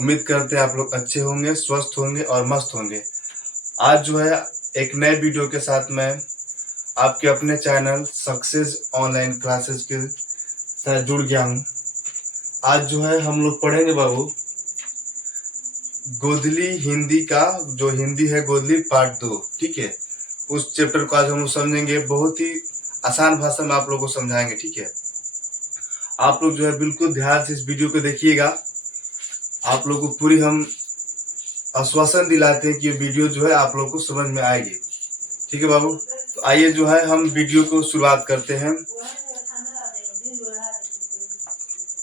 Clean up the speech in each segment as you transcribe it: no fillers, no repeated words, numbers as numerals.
उम्मीद करते हैं आप लोग अच्छे होंगे, स्वस्थ होंगे और मस्त होंगे। आज जो है एक नए वीडियो के साथ मैं आपके अपने चैनल सक्सेस ऑनलाइन क्लासेस के साथ जुड़ गया हूँ। आज जो है हम लोग पढ़ेंगे बाबू गोदली हिंदी का, जो हिंदी है गोदली पार्ट 2। ठीक है, उस चैप्टर को आज हम लोग समझेंगे। बहुत ही आसान भाषा में आप लोगों को समझाएंगे। ठीक है, आप लोग जो है बिल्कुल ध्यान से इस वीडियो को देखिएगा। आप लोग को पूरी हम आश्वासन दिलाते हैं कि ये वीडियो जो है आप लोग को समझ में आएगी। ठीक है बाबू, तो आइए जो है हम वीडियो को शुरुआत करते हैं।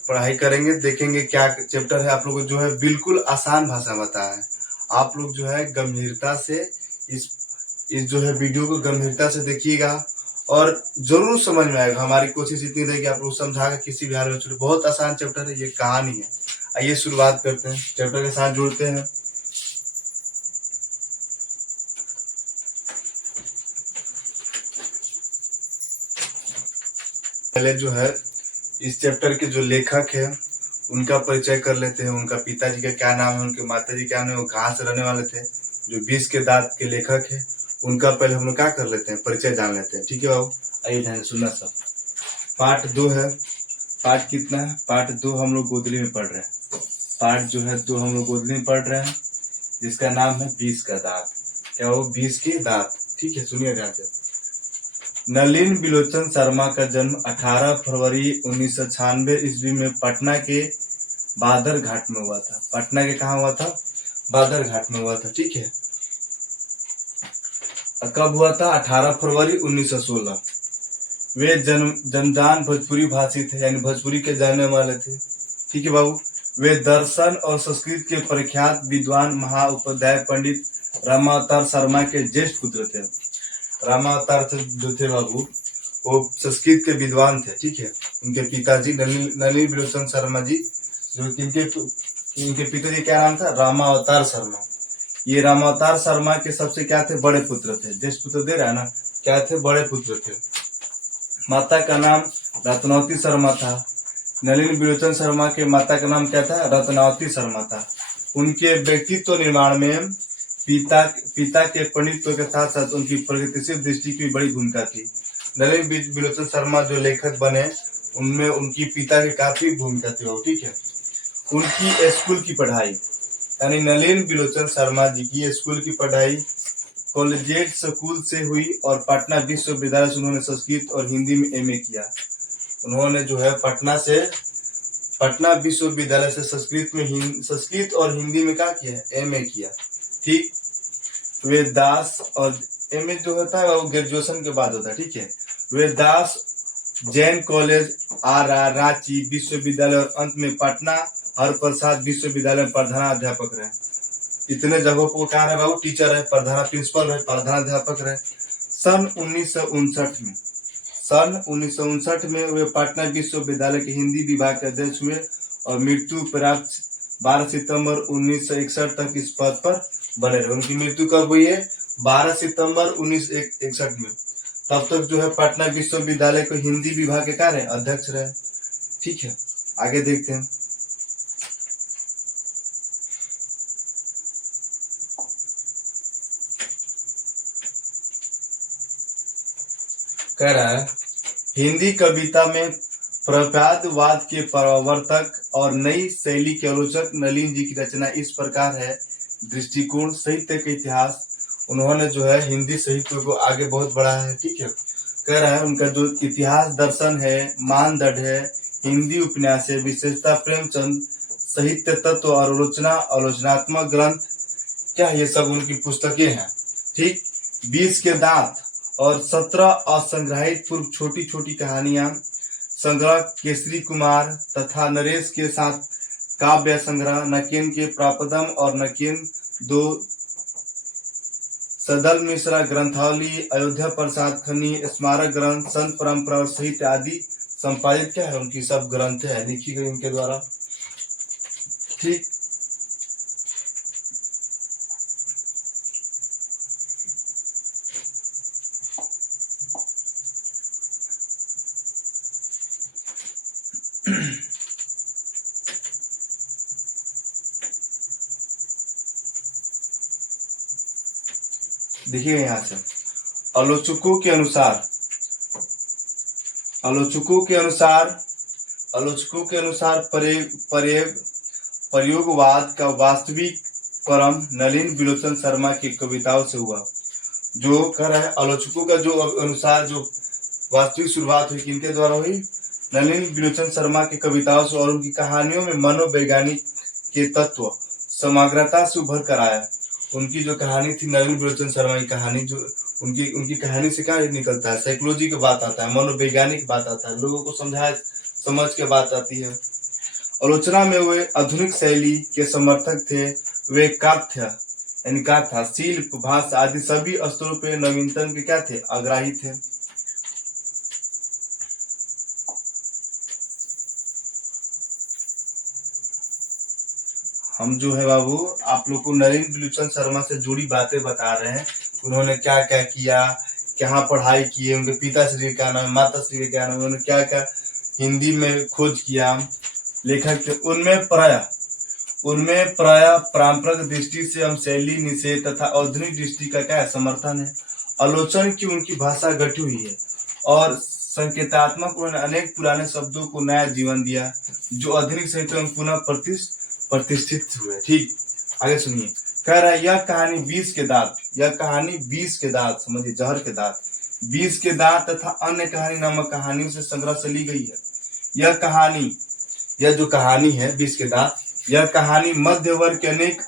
पढ़ाई करेंगे, देखेंगे क्या चैप्टर है। आप लोग को जो है बिल्कुल आसान भाषा में बताया है। आप लोग जो है गंभीरता से इस जो है वीडियो को गंभीरता से देखिएगा और जरूर समझ में आएगा। हमारी कोशिश इतनी रहेगी आप लोग समझा के किसी भी हाल में छोड़े। बहुत आसान चैप्टर है, ये कहानी है। आइए शुरुआत करते हैं, चैप्टर के साथ जुड़ते हैं। पहले जो है इस चैप्टर के जो लेखक है उनका परिचय कर लेते हैं। उनका पिताजी का क्या नाम है, उनके माताजी क्या नाम है, वो कहाँ से रहने वाले थे। जो 20 के दांत के लेखक है उनका पहले हम लोग क्या कर लेते हैं, परिचय जान लेते हैं। ठीक है बाबू, आइए ध्यान से सुनना सब। पार्ट 2 है। पार्ट कितना है? पार्ट 2 हम लोग गोदली में पढ़ रहे हैं। पार्ट जो है 2 हम लोग गोदली में पढ़ रहे हैं, जिसका नाम है 20 का दांत। क्या वो 20 के दांत? ठीक है, सुनिए ध्यान से। नलिन बिलोचन शर्मा का जन्म 18 फरवरी 1996 ईस्वी में पटना के बादर घाट में हुआ था। पटना के कहाँ हुआ था? बादर घाट में हुआ था। ठीक है, कब हुआ था? 18 फरवरी 1916। वे जन्मजान भोजपुरी भाषी थे, यानी भोजपुरी के जानने वाले थे। ठीक है बाबू, वे दर्शन और संस्कृत के प्रख्यात विद्वान महाउपाध्याय पंडित रामावतार शर्मा के ज्येष्ठ पुत्र थे। रामावतार जो थे बाबू, वो संस्कृत के विद्वान थे। ठीक है, उनके पिताजी नलिनी बिलोचन शर्मा जी, जो इनके पिताजी क्या नाम था? रामावतार शर्मा। ये रामावतार शर्मा के सबसे क्या थे? बड़े पुत्र थे। ज्येष्ठ पुत्र दे रहा है ना, क्या थे? बड़े पुत्र थे। माता का नाम रत्नावती शर्मा था। नलिनी बिलोचन शर्मा के माता का नाम क्या था? रत्नावती शर्मा था। उनके व्यक्तित्व निर्माण में पिता के पंडित्व के साथ साथ उनकी प्रगतिशील दृष्टि की बड़ी भूमिका थी। नलिनी बिलोचन शर्मा जो लेखक बने, उनमें उनकी पिता की काफी भूमिका थी। ठीक है, उनकी स्कूल की पढ़ाई, यानी नलिनी बिलोचन शर्मा जी की स्कूल की पढ़ाई कॉलेजिएट स्कूल से हुई और पटना विश्वविद्यालय से उन्होंने संस्कृत और हिंदी में एमए किया। उन्होंने जो है पटना विश्वविद्यालय से संस्कृत और हिंदी में क्या किया? एमए किया। ठीक, वे दास, और एमए जो होता है वो ग्रेजुएशन के बाद होता है। ठीक है, वे दास जैन कॉलेज रांची विश्वविद्यालय और अंत में पटना हरप्रसाद विश्वविद्यालय में प्रधानाध्यापक रहे। इतने जगहों पर क्या रहे बाबू? टीचर है, प्रिंसिपल है, प्रधानाध्यापक रहे। सन 1959 में वे पटना विश्वविद्यालय के हिंदी विभाग के अध्यक्ष हुए और मृत्यु प्राप्त 12 सितंबर 1961 तक इस पद पर बने रहे। उनकी मृत्यु कब हुई है? 12 सितंबर 1961 में। तब तक जो है पटना विश्वविद्यालय को हिंदी विभाग के क्या रहे? अध्यक्ष रहे। ठीक है, आगे देखते हैं। कह रहा है हिंदी कविता में प्रवादवाद के प्रवर्तक और नई शैली के आलोचक नलिन जी की रचना इस प्रकार है। दृष्टिकोण साहित्य के इतिहास, उन्होंने जो है हिंदी साहित्य को आगे बहुत बढ़ाया है। ठीक है, कह रहा है उनका जो इतिहास दर्शन है, मानदंड है, हिंदी उपन्यास है, विशेषता प्रेमचंद, साहित्य तत्व और आलोचनात्मक ग्रंथ, क्या ये सब उनकी पुस्तकें हैं। ठीक, 20 के दांत और 17 असंग्रहित पूर्व छोटी छोटी कहानियां संग्रह, केसरी कुमार तथा नरेश के साथ काव्य संग्रह, नकेन के प्रापदम और नकेन दो, सदल मिश्रा ग्रंथावली, अयोध्या प्रसाद खन्नी स्मारक ग्रंथ, संत परंपरा और साहित्य आदि संपादित क्या है? उनकी सब ग्रंथ है, लिखी गई उनके द्वारा। ठीक, देखिए यहाँ से, आलोचकों के अनुसार आलोचकों के अनुसार आलोचकों के अनुसार प्रयोगवाद का वास्तविक परम नलिन विलोचन शर्मा की कविताओं से हुआ। जो कह रहा है आलोचकों का जो अनुसार जो वास्तविक शुरुआत हुई किनके द्वारा हुई? नलिन विलोचन शर्मा की कविताओं से, और उनकी कहानियों में मनोवैज्ञानिक के तत्व समग्रता से उभर कर आया। उनकी जो कहानी थी नलिन विलोचन शर्मा की कहानी, जो उनकी उनकी कहानी से क्या निकलता है? साइकोलॉजी की बात आता है, मनोवैज्ञानिक बात आता है, लोगों को समझ के बात आती है। आलोचना में वे आधुनिक शैली के समर्थक थे। वे काव्य यानी गाथा, शिल्प, भाषा आदि सभी स्तरों पर नवीनतम के क्या थे? आग्रही थे। हम जो है बाबू आप लोग को नलिन विलोचन शर्मा से जुड़ी बातें बता रहे हैं। उन्होंने क्या क्या किया, कहाँ पढ़ाई किए, उनके पिताश्री का नाम, माताश्री का क्या नाम, उन्होंने क्या क्या हिंदी में खोज किया, लेखक थे। उनमें प्राय पारंपरिक दृष्टि से हम शैली निषेध तथा आधुनिक दृष्टि का क्या है? समर्थन है। आलोचना की उनकी भाषा गठी हुई है और संकेतात्मक। उन्होंने अनेक पुराने शब्दों को नया जीवन दिया जो आधुनिक साहित्य में पुनः प्रतिष्ठित हुए। ठीक, आगे सुनिए। कह रहा है यह कहानी विष के दांत समझिए, जहर के दांत, विष के दांत तथा अन्य कहानी नामक कहानियों से संग्रह से ली गई है। यह जो कहानी है विष के दांत, यह कहानी मध्य वर्ग के अनेक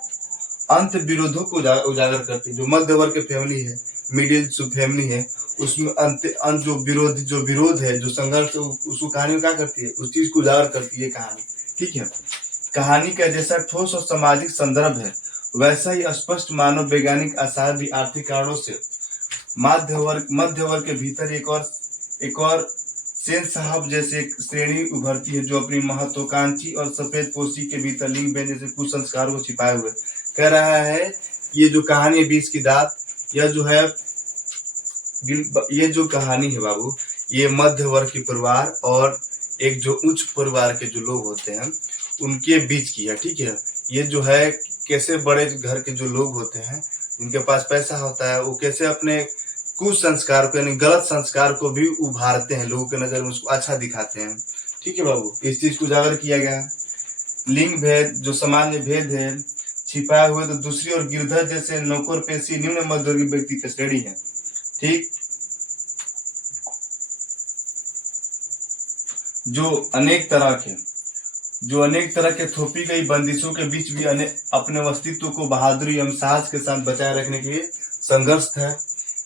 अंत विरोधों को उजागर करती है। जो मध्य वर्ग की फैमिली है, मिडिल जो फैमिली है, उसमें अंत जो विरोध है, जो संघर्ष, उसको कहानी में क्या करती है? उस चीज को उजागर करती है कहानी। ठीक है। कहानी का जैसा ठोस और सामाजिक संदर्भ है, वैसा ही स्पष्ट मानव वैज्ञानिक आसार भी आर्थिक कारणों से मध्य वर्ग के भीतर एक और सेन साहब जैसे एक श्रेणी उभरती है, जो अपनी महत्वाकांक्षी और सफेद पोशी के भीतर लिंग भेद जैसे कुसंस्कारों को छिपाए हुए। कह रहा है ये जो कहानी है विष की दांत, ये जो कहानी है बाबू, ये मध्य वर्ग के परिवार और एक जो उच्च परिवार के जो लोग होते हैं उनके बीच की है। ठीक है। ये जो है कैसे बड़े घर के जो लोग होते हैं, इनके पास पैसा होता है, वो कैसे अपने कुसंस्कार को यानी गलत संस्कार को भी उभारते हैं, लोगों के नजर में उसको अच्छा दिखाते हैं। ठीक है बाबू, इस चीज को उजागर किया गया। लिंग भेद, जो सामान्य भेद है छिपाए हुए, तो दूसरी ओर गिरधर जैसे नौकर पेशी निम्न मध्यवर्गीय व्यक्ति की श्रेणी है। ठीक, जो अनेक तरह के थोपी गई बंदिशों के बीच भी अपने अस्तित्व को बहादुरी एवं साहस के साथ बचाए रखने के लिए संघर्ष है।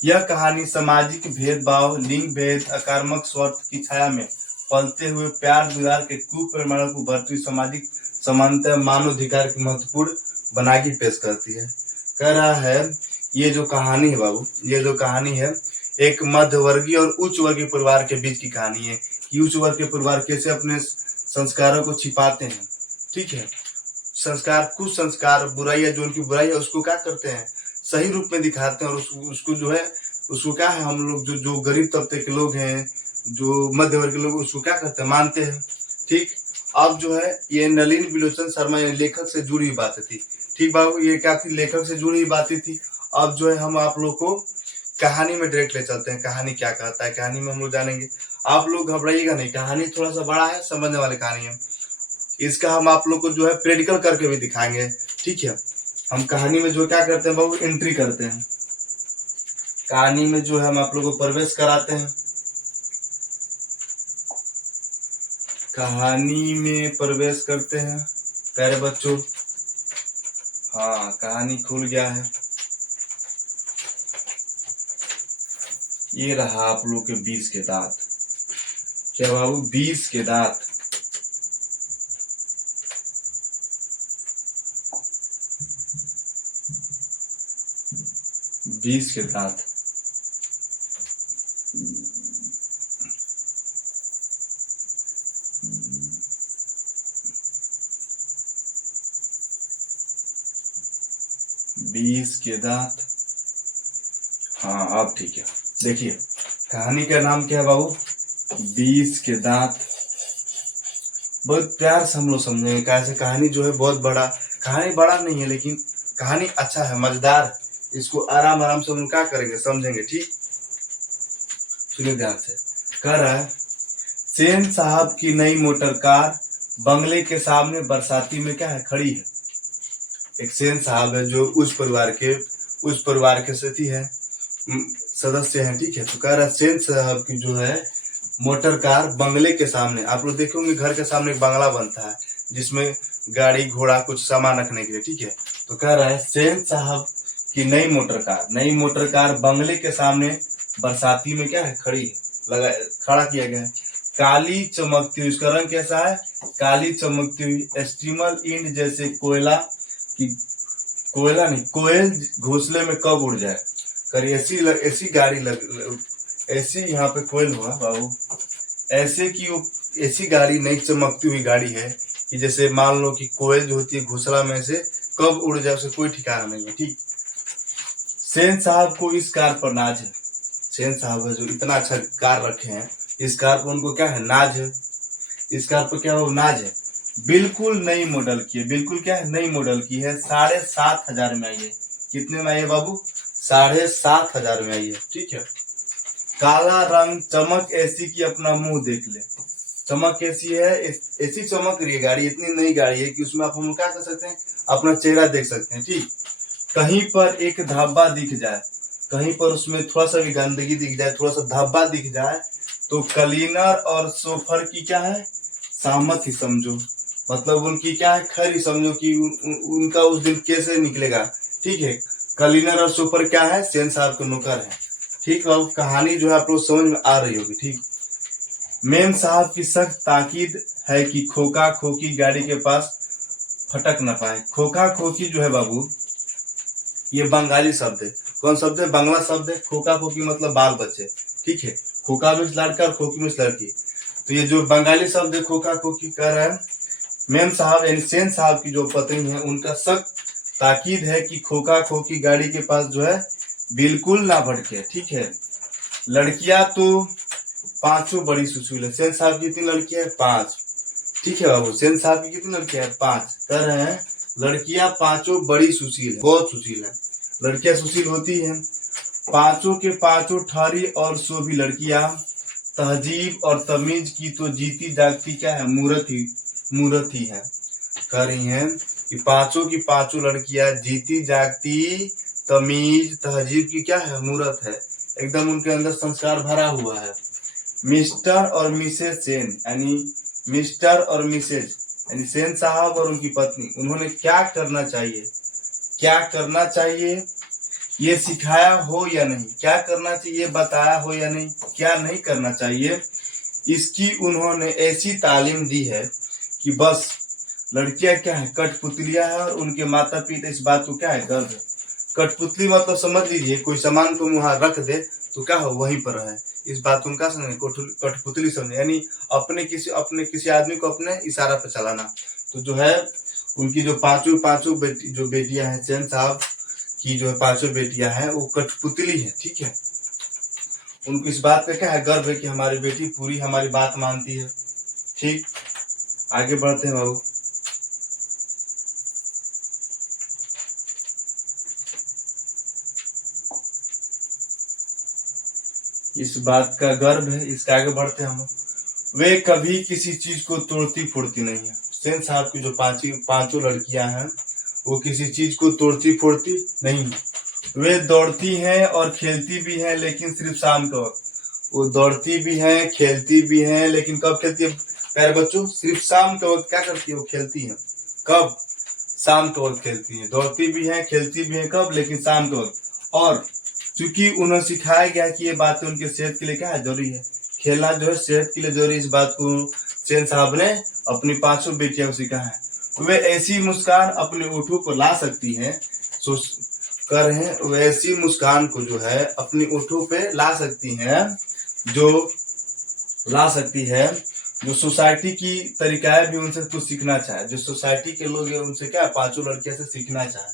यह कहानी सामाजिक भेदभाव, लिंग भेद, आक्रामक स्वार्थ की छाया में पलते हुए प्यार दुलार के कुपरिमाणों को भरती सामाजिक समानता, मानवाधिकार की महत्वपूर्ण बना के पेश करती है। कह रहा है ये जो कहानी है बाबू, ये जो कहानी है एक मध्यवर्गीय और उच्च वर्गीय परिवार के बीच की कहानी है कि उच्च वर्ग के परिवार कैसे अपने संस्कारों को छिपाते हैं। ठीक है। कुसंस्कार, बुराई, जो उनकी बुराई है उसको क्या करते हैं? सही रूप में दिखाते हैं, और उसको जो है उसको क्या है, हम लोग जो गरीब तबके के लोग हैं, जो मध्य वर्ग के लोग, उसको क्या करते हैं? मानते हैं। ठीक। अब जो है ये नलिन विलोचन शर्मा लेखक से जुड़ी हुई बातें थी। ठीक बाबू, ये क्या थी? लेखक से जुड़ी हुई बातें थी। अब जो है हम आप लोग को कहानी में डायरेक्ट ले चलते हैं। कहानी क्या कहता है, कहानी में हम लोग जानेंगे। आप लोग घबराइएगा नहीं, कहानी थोड़ा सा बड़ा है, समझने वाली कहानी है। इसका हम आप लोग को जो है प्रैक्टिकल करके भी दिखाएंगे। ठीक है। हम कहानी में जो क्या करते हैं बाबू, एंट्री करते हैं। कहानी में जो है हम आप लोग को प्रवेश कराते हैं। कहानी में प्रवेश करते हैं प्यारे बच्चों। हाँ, कहानी खुल गया है। ये रहा आप लोग के विष के दांत। क्या बाबू? विष के दांत। विष के दांत। विष के दांत। हाँ, अब ठीक है। देखिए कहानी का नाम क्या है बाबू? विष के दांत। बहुत प्यार से हम लोग समझेंगे। कैसे कहानी जो है बहुत बड़ा, कहानी बड़ा नहीं है लेकिन कहानी अच्छा है, मजेदार, इसको आराम आराम से हम क्या करेंगे, समझेंगे। ठीक, सुनिए ध्यान से। कह रहा है, सेन साहब की नई मोटर कार बंगले के सामने बरसाती में क्या है, खड़ी है। एक सेन साहब है जो उस परिवार के सती है, सदस्य हैं। ठीक है, तो कह रहा है सेन साहब की जो है मोटर कार बंगले के सामने, आप लोग देखे होंगे घर के सामने एक बंगला बनता है जिसमें गाड़ी घोड़ा कुछ सामान रखने के लिए। ठीक है, तो कह रहा है सेन साहब की नई मोटर कार बंगले के सामने बरसाती में क्या है, खड़ी है, खड़ा किया गया है। काली चमकती हुई, इसका रंग कैसा है, काली चमकती हुई, स्टीमर इंड जैसे कोयला की, कोयला नहीं, कोयल घोंसले में कब उड़ जाए। कर ऐसी गाड़ी ऐसी यहाँ पे कोयल हुआ बाबू, ऐसे की वो ऐसी गाड़ी नई चमकती हुई गाड़ी है कि जैसे मान लो कि कोयल जो होती है घोंसला में से कब उड़ जाए उसका कोई ठिकाना नहीं है। ठीक, सेन साहब को इस कार पर नाज है। सेन साहब है जो इतना अच्छा कार रखे हैं, इस कार पर उनको क्या है, नाज है। इस कार पर क्या है, वो नाज है। बिल्कुल नई मॉडल की है, बिल्कुल क्या है, नई मॉडल की है। 7,500 में आई है। कितने में आई है बाबू, 7,500 में आई है। ठीक है, काला रंग, चमक ऐसी कि अपना मुंह देख ले। चमक कैसी है, ऐसी चमक रही है गाड़ी, इतनी नई गाड़ी है कि उसमें आप हम क्या कर सकते हैं, अपना चेहरा देख सकते हैं। ठीक, कहीं पर एक धब्बा दिख जाए, कहीं पर उसमें थोड़ा सा भी गंदगी दिख जाए, थोड़ा सा धब्बा दिख जाए, तो क्लीनर और सोफर की क्या है, सहमति समझो, मतलब उनकी क्या है, खरी समझो कि उनका उस दिन कैसे निकलेगा। ठीक है, क्लीनर और सोफर क्या है, सेन साहब के नौकर है। ठीक है, कहानी जो है आप लोग समझ में आ रही होगी। ठीक, मेम साहब की सख्त ताकीद है कि खोखा खोखी गाड़ी के पास फटक न पाए। खोखा खोखी जो है बाबू, ये बंगाली शब्द है। कौन शब्द है, बांग्ला शब्द है। खोखा खोखी मतलब बाल बच्चे। ठीक है, खोखा मीन्स लड़का और खोखी मीन्स लड़की। तो ये जो बंगाली शब्द है खोखा खोखी, कह रहा है मेम साहब यानी सेन साहब की जो पत्नी है उनका सख्त ताकीद है कि खोखा खोखी गाड़ी के पास जो है बिल्कुल ना भटके। ठीक है, लड़कियां तो पांचों बड़ी सुशील है। सेन साहब की कितनी लड़कियां है, 5। ठीक है बाबू, सेन साहब की कितनी लड़कियां है, 5। कह रहे हैं लड़कियां पांचों बड़ी सुशील है, बहुत सुशील है। लड़कियां सुशील होती हैं, पांचों के पांचों ठारी और सो भी लड़कियां तहजीब और तमीज की तो जीती जागती क्या है, मूर्त ही है। कह रही हैं कि पांचों की पांचों लड़कियां जीती जागती तमीज तहजीब की क्या है, मूर्त है। एकदम उनके अंदर संस्कार भरा हुआ है। मिस्टर और मिसेज सेन यानी मिस्टर और मिसेज यानी सेन साहब और उनकी पत्नी, उन्होंने क्या करना चाहिए ये सिखाया हो या नहीं, क्या करना चाहिए बताया हो या नहीं, क्या नहीं करना चाहिए इसकी उन्होंने ऐसी तालीम दी है कि बस लड़कियां क्या है, कठपुतलियां है और उनके माता पिता इस बात को क्या है, गर्व है। कठपुतली मतलब समझ लीजिए कोई सामान को वहां रख दे तो क्या हो, वहीं पर है। इस बात को उनका समझे, कठपुतली समझे, यानी अपने किसी आदमी को अपने इशारा पे चलाना। तो जो है उनकी जो पांचों बेटियां हैं, सेन साहब की जो है पांचों बेटियां हैं वो कठपुतली है। ठीक है, उनको इस बात पे क्या है, गर्व है कि हमारी बेटी पूरी हमारी बात मानती है। ठीक, आगे बढ़ते हैं बाबू। इस बात का गर्व है, इसके आगे बढ़ते हैं हम। वे कभी किसी चीज को तोड़ती फोड़ती नहीं है। सेन साहब की जो पांचों लड़कियां हैं वो किसी चीज को तोड़ती फोड़ती नहीं है। वे दौड़ती हैं और खेलती भी हैं, लेकिन सिर्फ शाम के वक्त। वो दौड़ती भी हैं, खेलती भी हैं, लेकिन कब खेलती है प्यारे बच्चों, सिर्फ शाम के वक्त क्या करती है, वो खेलती है। कब, शाम के वक्त खेलती है। दौड़ती भी हैं, खेलती भी हैं, कब, लेकिन शाम के वक्त। और क्योंकि उन्हें सिखाया गया कि ये बातें उनके सेहत के लिए क्या है, जरूरी है। खेलना जो है सेहत के लिए जरूरी, इस बात को सेन साहब ने अपनी पांचों बेटियों को सिखाया है। वे ऐसी मुस्कान अपने ओठों पर ला सकती हैं, कर रहे हैं वैसी मुस्कान को जो है अपनी ओठों पे ला सकती हैं, जो सोसाइटी की तरीकाएं भी उनसे कुछ सीखना चाहे। जो सोसाइटी के लोग हैं उनसे क्या, पांचों लड़कियों से सीखना चाहे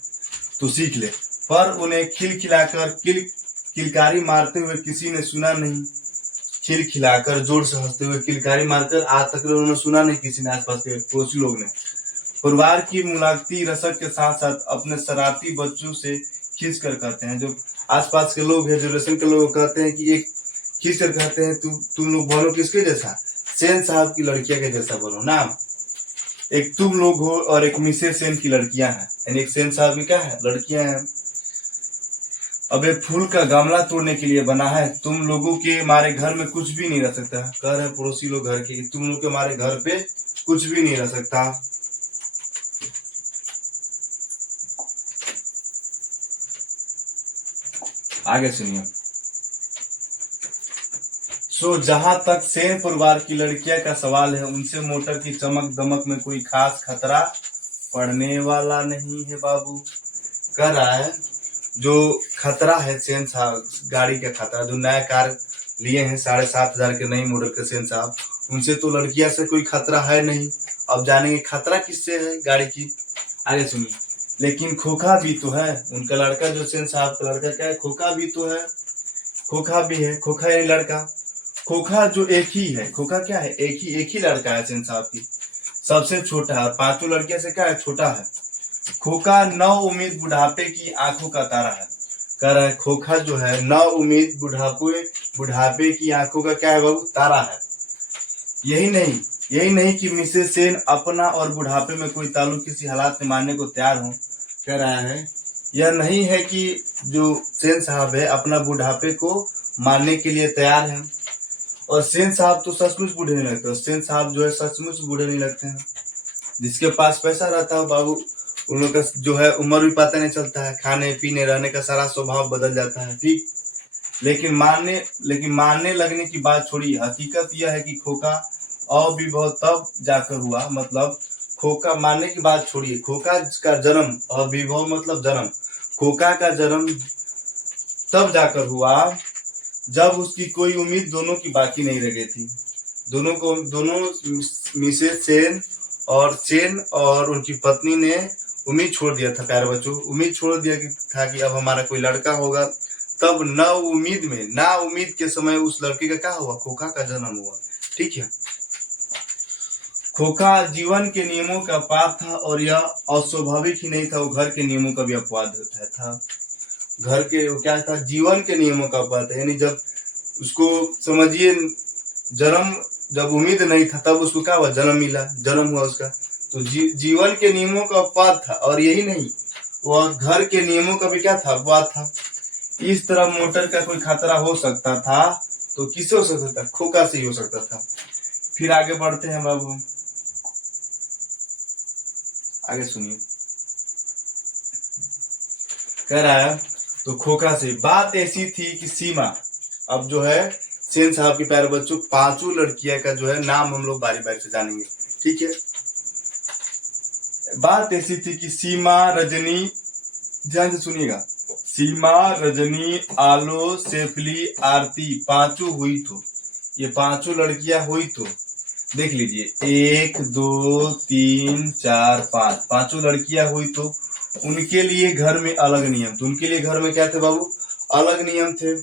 तो सीख ले, पर उन्हें खिलखिलाकर किलकारी मारते हुए किसी ने सुना नहीं। खिलखिलाकर जोर से हंसते हुए किलकारी मारकर आज तक उन्होंने सुना नहीं किसी ने, आसपास के पड़ोसी लोग ने। परिवार की मुलाकाती रसक के साथ साथ अपने शरारती बच्चों से खींच कर कहते हैं, जो आसपास के लोग हैं, जो रिलेशन के लोग कहते हैं कि एक खींच कर कहते हैं तुम लोग बनो किसके जैसा, सेन साहब की लड़कियां के जैसा बनो ना। एक तुम लोग हो और एक मिसेस सेन की लड़कियां हैं, यानी एक सेन साहब की क्या है, लड़कियां हैं। अब एक फूल का गमला तोड़ने के लिए बना है, तुम लोगों के हमारे घर में कुछ भी नहीं रह सकता। कह रहे पड़ोसी लोग घर के, तुम लोग के हमारे घर पे कुछ भी नहीं रह सकता। आगे सुनिए। जहां तक सेन परिवार की लड़कियां का सवाल है, उनसे मोटर की चमक दमक में कोई खास खतरा पड़ने वाला नहीं है बाबू। कह रहा है जो खतरा है सेन साहब, गाड़ी का खतरा, जो नया कार लिए हैं 7,500 के नई मॉडल के सेन साहब, उनसे तो लड़कियां से कोई खतरा है नहीं। अब जानेंगे खतरा किससे है गाड़ी की, आगे सुनिए। लेकिन खोखा भी तो है उनका लड़का, जो सेन साहब का लड़का क्या है, खोखा भी तो है, खोखा भी है। खोखा यानी लड़का, खोखा जो एक ही है, खोखा क्या है, एक ही लड़का है सेन साहब की, सबसे छोटा है, 5 लड़कियों से क्या है, छोटा है। खोखा नौ उम्मीद बुढ़ापे की आंखों का तारा है। कह रहा है खोखा जो है नौ उम्मीद बुढ़ापे की आंखों का क्या है बाबू, तारा है। यही नहीं कि मिसेस सेन अपना और बुढ़ापे में कोई ताल्लुक किसी हालात में मानने को तैयार हो। कह रहा है यह नहीं है कि जो सेन साहब है अपना बुढ़ापे को मानने के लिए तैयार है। और सेन साहब तो सचमुच बूढ़े नहीं लगते, सेन साहब जो है सचमुच बूढ़े नहीं लगते हैं। जिसके पास पैसा रहता है बाबू, उन लोग का जो है उम्र भी पता नहीं चलता है, खाने पीने रहने का सारा स्वभाव बदल जाता है, ठीक। लेकिन मानने लगने की बात छोड़िए, हकीकत यह है कि खोखा अविभव तब जाकर हुआ, मतलब खोखा मानने की बात छोड़िए, खोखा का जन्म, अविभव मतलब जन्म, खोखा का जन्म तब जाकर हुआ जब उसकी कोई उम्मीद दोनों की बाकी नहीं रह गई थी। दोनों मिसेस सेन और उनकी पत्नी ने उम्मीद छोड़ दिया था, प्यारे बच्चों, उम्मीद छोड़ दिया था कि अब हमारा कोई लड़का होगा। तब ना उम्मीद के समय उस लड़के का क्या हुआ, खोखा का जन्म हुआ, ठीक है। खोखा जीवन के नियमों का अपवाद था, और यह अस्वाभाविक ही नहीं था, वो घर के नियमों का भी अपवाद था। घर के क्या था, जीवन के नियमों का अपवाद, यानी जब उसको समझिए जन्म, जब उम्मीद नहीं था तब उसको क्या हुआ, जन्म हुआ उसका, तो जीवन के नियमों का अपवाद था। और यही नहीं, वह घर के नियमों का भी क्या था, अपवाद था। इस तरह मोटर का कोई खतरा हो सकता था तो किससे हो सकता था, खोखा से ही हो सकता था। फिर आगे बढ़ते हैं बाबू, आगे सुनिए। कह रहा है तो खोखा से बात ऐसी थी कि सीमा, अब जो है सेन साहब के प्यारे बच्चों 5 लड़कियां का जो है नाम हम लोग बारी बारी से जानेंगे, ठीक है। बात ऐसी थी कि सीमा, रजनी, ध्यान से सुनिएगा, सीमा, रजनी, आलो, शेफली, आरती, 5 हुई तो, ये 5 लड़कियां हुई तो देख लीजिए, 1 2 3 4 5, 5 लड़कियां हुई तो उनके लिए घर में अलग नियम थे। उनके लिए घर में क्या थे बाबू, अलग नियम थे।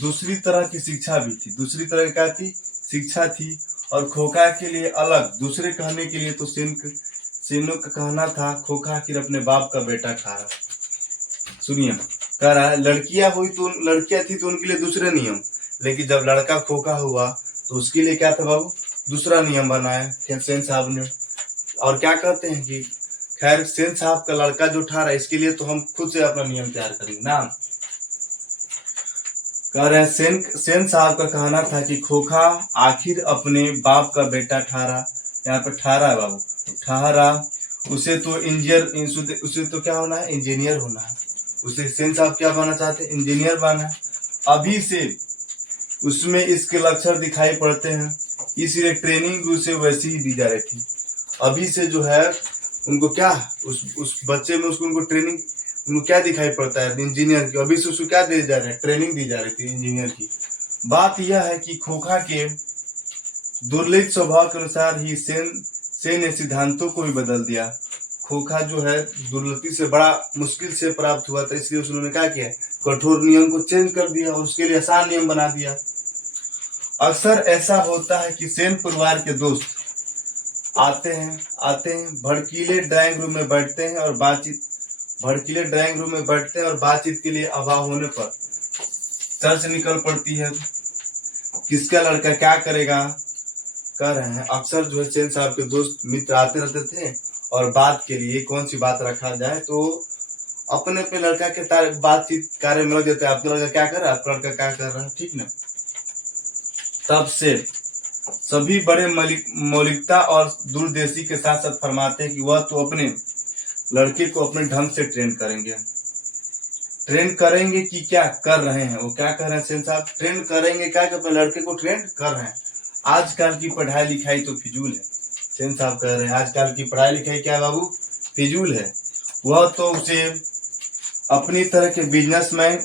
दूसरी तरह की शिक्षा भी थी, दूसरी तरह की क्या थी, शिक्षा थी। और खोखा के लिए अलग, दूसरे कहने के लिए तो सेनों का कहना था खोखा आखिर अपने बाप का बेटा खा रहा। सुनिए, कह रहा है लड़कियां थी तो उनके लिए दूसरे नियम, लेकिन जब लड़का खोखा हुआ तो उसके लिए क्या था बाबू, दूसरा नियम बनाया सेन साहब ने। और क्या कहते हैं कि खैर सेन साहब का लड़का जो ठा रहा है, इसके लिए तो हम खुद से अपना नियम तैयार करेंगे ना। कह रहे हैं सेन साहब का कहना था कि खोखा आखिर अपने बाप का बेटा ठहरा, यहाँ पे ठहरा है बाबू, ठहरा, उसे तो क्या होना है, इंजीनियर होना है। उसे सेन साहब क्या बनना चाहते हैं, इंजीनियर बनना है। अभी से उसमें इसके लक्षण दिखाई पड़ते हैं, इसलिए ट्रेनिंग भी उसे वैसी ही दी जा रही थी। अभी से जो है उनको क्या, उस बच्चे में उनको ट्रेनिंग, उनको क्या दिखाई पड़ता है, इंजीनियर की। अभी से उसको क्या दी जा रहा है, ट्रेनिंग दी जा रही थी इंजीनियर की। बात यह है कि खोखा के दुर्लित स्वभाव के अनुसार ही सेन ने सिद्धांतों को भी बदल दिया। खोखा जो है दुर्लति से बड़ा मुश्किल से प्राप्त हुआ था, इसलिए उन्होंने क्या किया, कठोर नियम को चेंज कर दिया और उसके लिए आसान नियम बना दिया। अक्सर ऐसा होता है कि सेन परिवार के दोस्त आते हैं भड़कीले ड्राइंग रूम में बैठते हैं और बातचीत भड़कीले ड्राइंग रूम में बैठते हैं और बातचीत के लिए अभाव होने पर चर्च निकल पड़ती है। किसका लड़का क्या करेगा कर रहे हैं। अक्सर जो है सेन साहब के दोस्त मित्र आते रहते थे और बात के लिए कौन सी बात रखा जाए तो अपने अपने लड़का के बातचीत कार्य में लग जाते हैं। आपका लड़का क्या कर रहा है, आपका लड़का क्या कर रहा है, ठीक ना। तब से सभी बड़े मौलिकता और दूरदेशी के साथ साथ फरमाते हैं कि वह तो अपने लड़के को अपने ढंग से ट्रेन करेंगे कि क्या कर रहे हैं। वो क्या कर रहे हैं सेन साहब, ट्रेन करेंगे क्या कि अपने लड़के को ट्रेन कर रहे हैं। आजकल की पढ़ाई लिखाई तो फिजूल है। सेन साहब कह रहे हैं आजकल की पढ़ाई लिखाई क्या है बाबू, फिजूल है। वह तो उसे अपनी तरह के बिजनेसमैन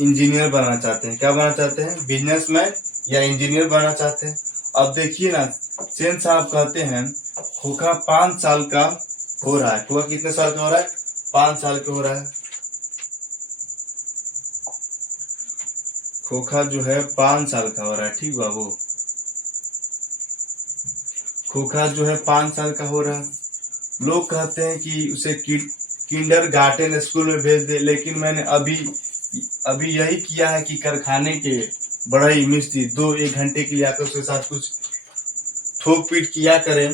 इंजीनियर बनाना चाहते हैं। क्या बनाना चाहते हैं, बिजनेसमैन या इंजीनियर बनाना चाहते हैं। अब देखिए ना, सेन साहब कहते हैं खोखा 5 साल का हो रहा है। खोखा कितने साल का हो रहा है, 5 साल का हो रहा है। खोखा जो है 5 साल का हो रहा है, ठीक बाबू। खोखा जो है 5 साल का हो रहा है। लोग कहते हैं कि उसे किंडरगार्टन स्कूल में भेज दे, लेकिन मैंने अभी यही किया है कि कारखाने के बढ़ई मिस्त्री 2-1 घंटे के लिए आकर उसके साथ कुछ ठोक पीट किया करें।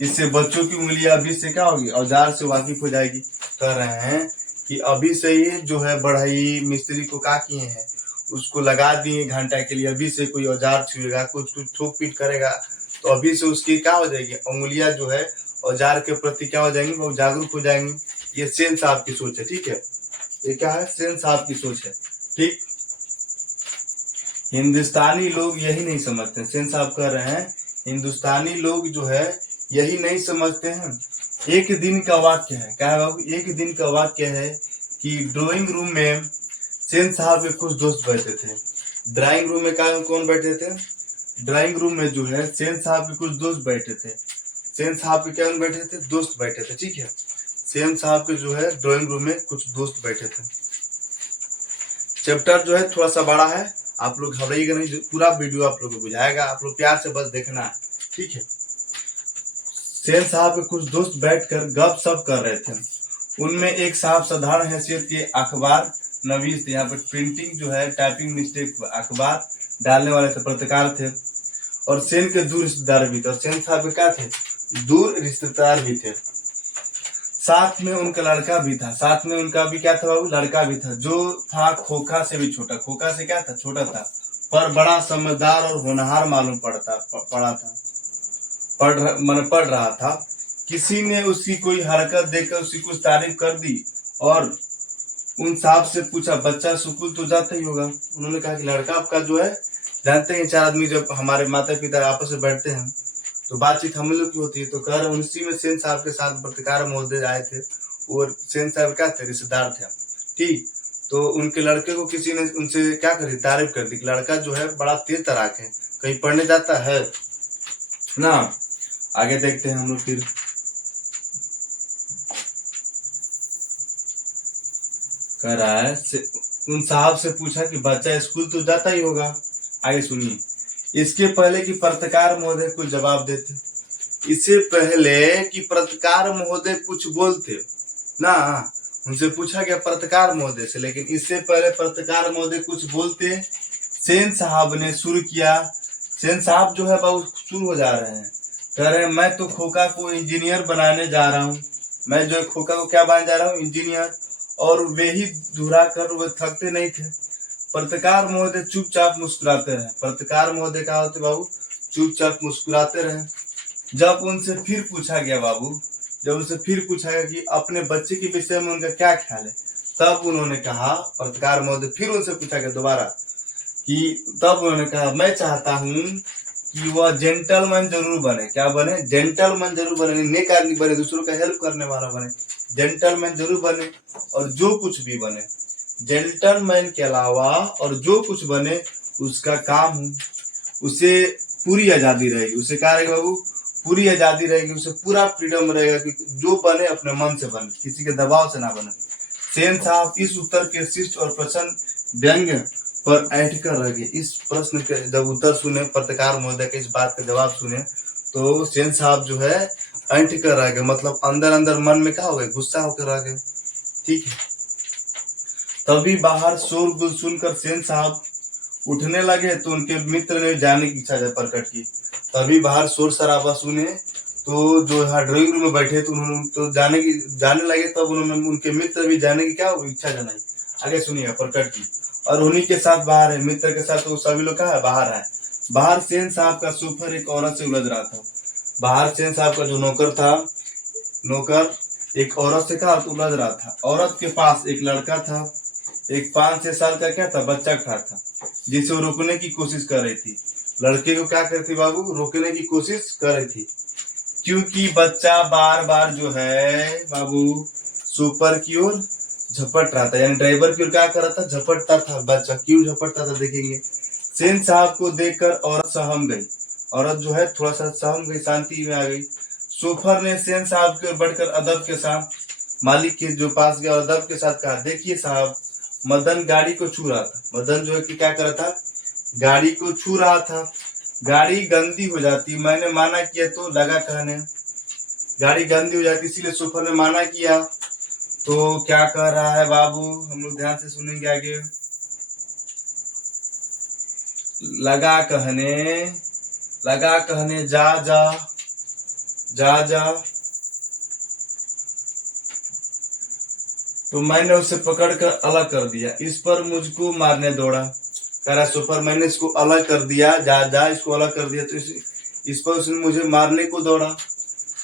इससे बच्चों की उंगलियां अभी से क्या होगी, औजार से वाकिफ हो जाएगी। कह रहे हैं कि अभी से ही जो है बढ़ई मिस्त्री को क्या किए हैं, उसको लगा दिए घंटा के लिए। अभी से कोई औजार छुएगा, कुछ ठोक पीट करेगा तो अभी से उसकी क्या हो जाएगी, उंगलियां जो है औजार के प्रति क्या हो जाएंगी, वो जागरूक हो जाएंगी। ये सेन साहब की सोच है, ठीक है। ये क्या है, सेन साहब की सोच है, ठीक। हिंदुस्तानी लोग यही नहीं समझते। सेन साहब कह रहे हैं हिंदुस्तानी लोग जो है यही नहीं समझते हैं। एक दिन का वाक्य है, क्या है बाबू, एक दिन का वाक्य है कि ड्राइंग रूम में सेन साहब के कुछ दोस्त बैठे थे। ड्राइंग रूम में क्या कौन बैठे थे, ड्राइंग रूम में जो है सेन साहब के कुछ दोस्त बैठे थे। सेन साहब के क्या बैठे थे, दोस्त बैठे थे, ठीक है। सेन साहब के जो है ड्राइंग रूम में कुछ दोस्त बैठे थे। चैप्टर जो है थोड़ा सा बड़ा है, आप लोग घबराइएगा नहीं, पूरा वीडियो आप लोग को बुझाएगा, आप लोग प्यार से बस देखना है, ठीक है। सेन साहब के कुछ दोस्त बैठकर गपशप कर रहे थे। उनमें एक साहब साधारण हैसियत के अखबार नवीस थे। यहाँ पर प्रिंटिंग जो है टाइपिंग मिस्टेक, अखबार डालने वाले थे, पत्रकार थे। और सेन के दूर रिश्तेदार भी थे। और सेन साहब के क्या थे, दूर रिश्तेदार भी थे। साथ में उनका लड़का भी था। साथ में उनका भी क्या था बाबू, लड़का भी था, जो था खोखा से भी छोटा। खोखा से क्या था, छोटा था, पर बड़ा समझदार और होनहार मालूम पड़ा था। पढ़ रहा था। किसी ने उसकी कोई हरकत देखकर उसकी कुछ तारीफ कर दी और उन साहब से पूछा, बच्चा स्कूल तो जाता ही होगा। उन्होंने कहा कि लड़का आपका जो है, जानते हैं 4 आदमी जब हमारे माता पिता आपस में बैठते हैं तो बातचीत हम लोग की होती है। तो कह रहे उसी में सेन साहब के साथ पत्रकार महोदय आए थे और सेन साहब क्या थे, रिश्तेदार थे, ठीक। तो उनके लड़के को किसी ने उनसे क्या करी, तारीफ कर दी कि लड़का जो है बड़ा तेज तराक है, कहीं पढ़ने जाता है ना। आगे देखते हैं हम लोग फिर। कह रहा है उन साहब से पूछा कि बच्चा स्कूल तो जाता ही होगा। आगे सुनिए, इसके पहले कि पत्रकार महोदय कुछ जवाब देते, इससे पहले कि पत्रकार महोदय कुछ बोलते ना, उनसे पूछा गया पत्रकार महोदय से, लेकिन इससे पहले पत्रकार महोदय कुछ बोलते सेन साहब ने शुरू किया। सेन साहब जो है बहुत शुरू हो जा रहे हैं, कह रहे हैं मैं तो खोखा को इंजीनियर बनाने जा रहा हूँ। मैं जो खोखा को क्या बनाने जा रहा हूँ, इंजीनियर। और वे ही दोहरा कर वे थकते नहीं थे। पत्रकार महोदय चुपचाप मुस्कुराते रहे। पत्रकार महोदय क्या होते बाबू, चुपचाप मुस्कुराते रहे। जब उनसे फिर पूछा गया बाबू, जब उनसे फिर पूछा गया कि अपने बच्चे के विषय में उनका क्या ख्याल है, तब उन्होंने कहा, पत्रकार महोदय फिर उनसे पूछा गया दोबारा कि, तब उन्होंने कहा मैं चाहता हूँ कि वह जेंटलमैन जरूर बने। क्या बने, जेंटलमैन जरूर बने, नेक आदमी बने, दूसरों का हेल्प करने वाला बने, जेंटलमैन जरूर बने। और जो कुछ भी बने, जेंटलमैन के अलावा और जो कुछ बने उसका काम हो, उसे पूरी आजादी रहेगी। उसे क्या रहेगा बाबू, पूरी आजादी रहेगी, उसे पूरा फ्रीडम रहेगा कि जो बने अपने मन से बने, किसी के दबाव से ना बने। सेन साहब इस उत्तर के शिष्ट और प्रसन्न व्यंग्य पर ऐंठ कर रह गए। इस प्रश्न के जब उत्तर सुने, पत्रकार महोदय के इस बात का जवाब सुने, तो सेन साहब जो है ऐंठ कर रह गए, मतलब अंदर अंदर मन में क्या हो गए, गुस्सा होकर रह गए, ठीक है। तभी बाहर शोरगुल सुनकर सेन साहब उठने लगे तो उनके मित्र ने जाने की इच्छा प्रकट की। तभी बाहर शोर शराबा सुने तो जो यहाँ ड्राइंग रूम में बैठे तो उन्होंने तो जाने लगे, तब उन्होंने उनके मित्र भी जाने की क्या इच्छा जनाई। आगे सुनिए प्रकट की। और उन्हीं के साथ बाहर है, मित्र के साथ, तो सभी लोग कहा है बाहर है। बाहर सेन साहब का सुफर एक औरत से उलझ रहा था। बाहर सेन साहब का जो नौकर था, नौकर एक औरत से कहा तो उलझ रहा था। औरत के पास एक लड़का था, एक 5-6 साल का क्या था, बच्चा खड़ा था, जिसे वो रोकने की कोशिश कर रही थी। लड़के को क्या करती बाबू, रोकने की कोशिश कर रही थी, क्योंकि बच्चा बार बार जो है बाबू सुपर की ओर झपट रहा था, यानी ड्राइवर की ओर क्या कर रहा था, झपटता था। बच्चा क्यों झपटता था देखेंगे। सेन साहब को देखकर औरत सहम गई। औरत जो है थोड़ा सा सहम गई, शांति में आ गई। सोफर ने सेन साहब की ओर बढ़कर अदब के साथ मालिक के जो पास गया और अदब के साथ कहा, देखिए साहब, मदन गाड़ी को छू रहा था। मदन जो है कि क्या कर रहा था, गाड़ी को छू रहा था। गाड़ी गंदी हो जाती, मैंने माना किया तो लगा कहने गाड़ी गंदी हो जाती, इसीलिए सोफर ने माना किया। तो क्या कह रहा है बाबू, हम लोग ध्यान से सुनेंगे आगे। लगा कहने जा जा जा जा, तो मैंने उसे पकड़कर अलग कर दिया। इस पर मुझको मारने दौड़ा। कह रहा सुपर, मैंने इसको अलग कर दिया, जा जा इसको अलग कर दिया, तो इस पर उसने मुझे मारने को दौड़ा।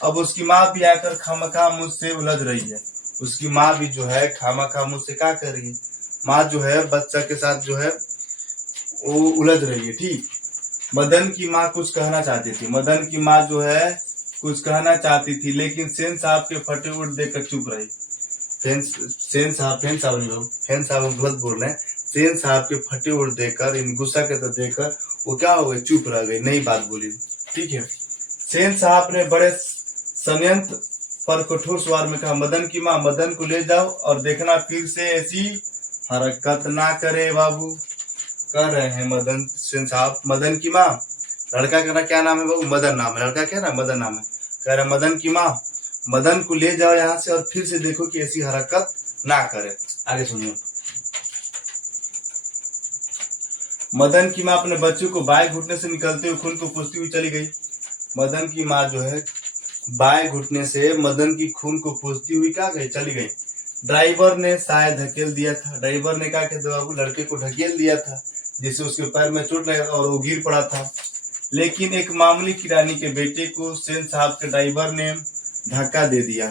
अब उसकी माँ भी आकर खामखा मुझसे उलझ रही है। उसकी माँ भी जो है खामखा मुझसे क्या कर रही है, माँ जो है बच्चा के साथ जो है वो उलझ रही है। ठीक, मदन की माँ कुछ कहना चाहती थी, मदन की माँ जो है कुछ कहना चाहती थी, लेकिन सेन साहब के फटे उठ देकर चुप रही। फैन साहब गलत बोल रहे हैं। सेन साहब के फटे उड़ देकर, इन गुस्सा के तो देकर वो क्या हो गए, चुप रह गए, नई बात बोली। ठीक है। सेन साहब ने बड़े संयंत्र पर कठोर स्वर में कहा, मदन की माँ, मदन को ले जाओ और देखना फिर से ऐसी हरकत ना करे। बाबू कर रहे हैं मदन, सेन साहब, मदन की माँ, लड़का का क्या नाम है बाबू, मदन नाम है, लड़का क्या ना मदन नाम है। कह रहे मदन की माँ, मदन को ले जाओ यहाँ से और फिर से देखो कि ऐसी हरकत ना करे। आगे सुनिए। मदन की माँ अपने बच्चे को बाएं घुटने से निकलते हुए खून को पूछती हुई चली गई। मदन की माँ जो है बाएं घुटने से मदन की खून को पूछती हुई क्या गई, चली गई। ड्राइवर ने शायद धकेल दिया था। ड्राइवर ने क्या कहते बाबू, लड़के को ढकेल दिया था, जिससे उसके पैर में चोट लगा और वो गिर पड़ा था। लेकिन एक मामूली किरानी के बेटे को सेन साहब के ड्राइवर ने धक्का दे दिया।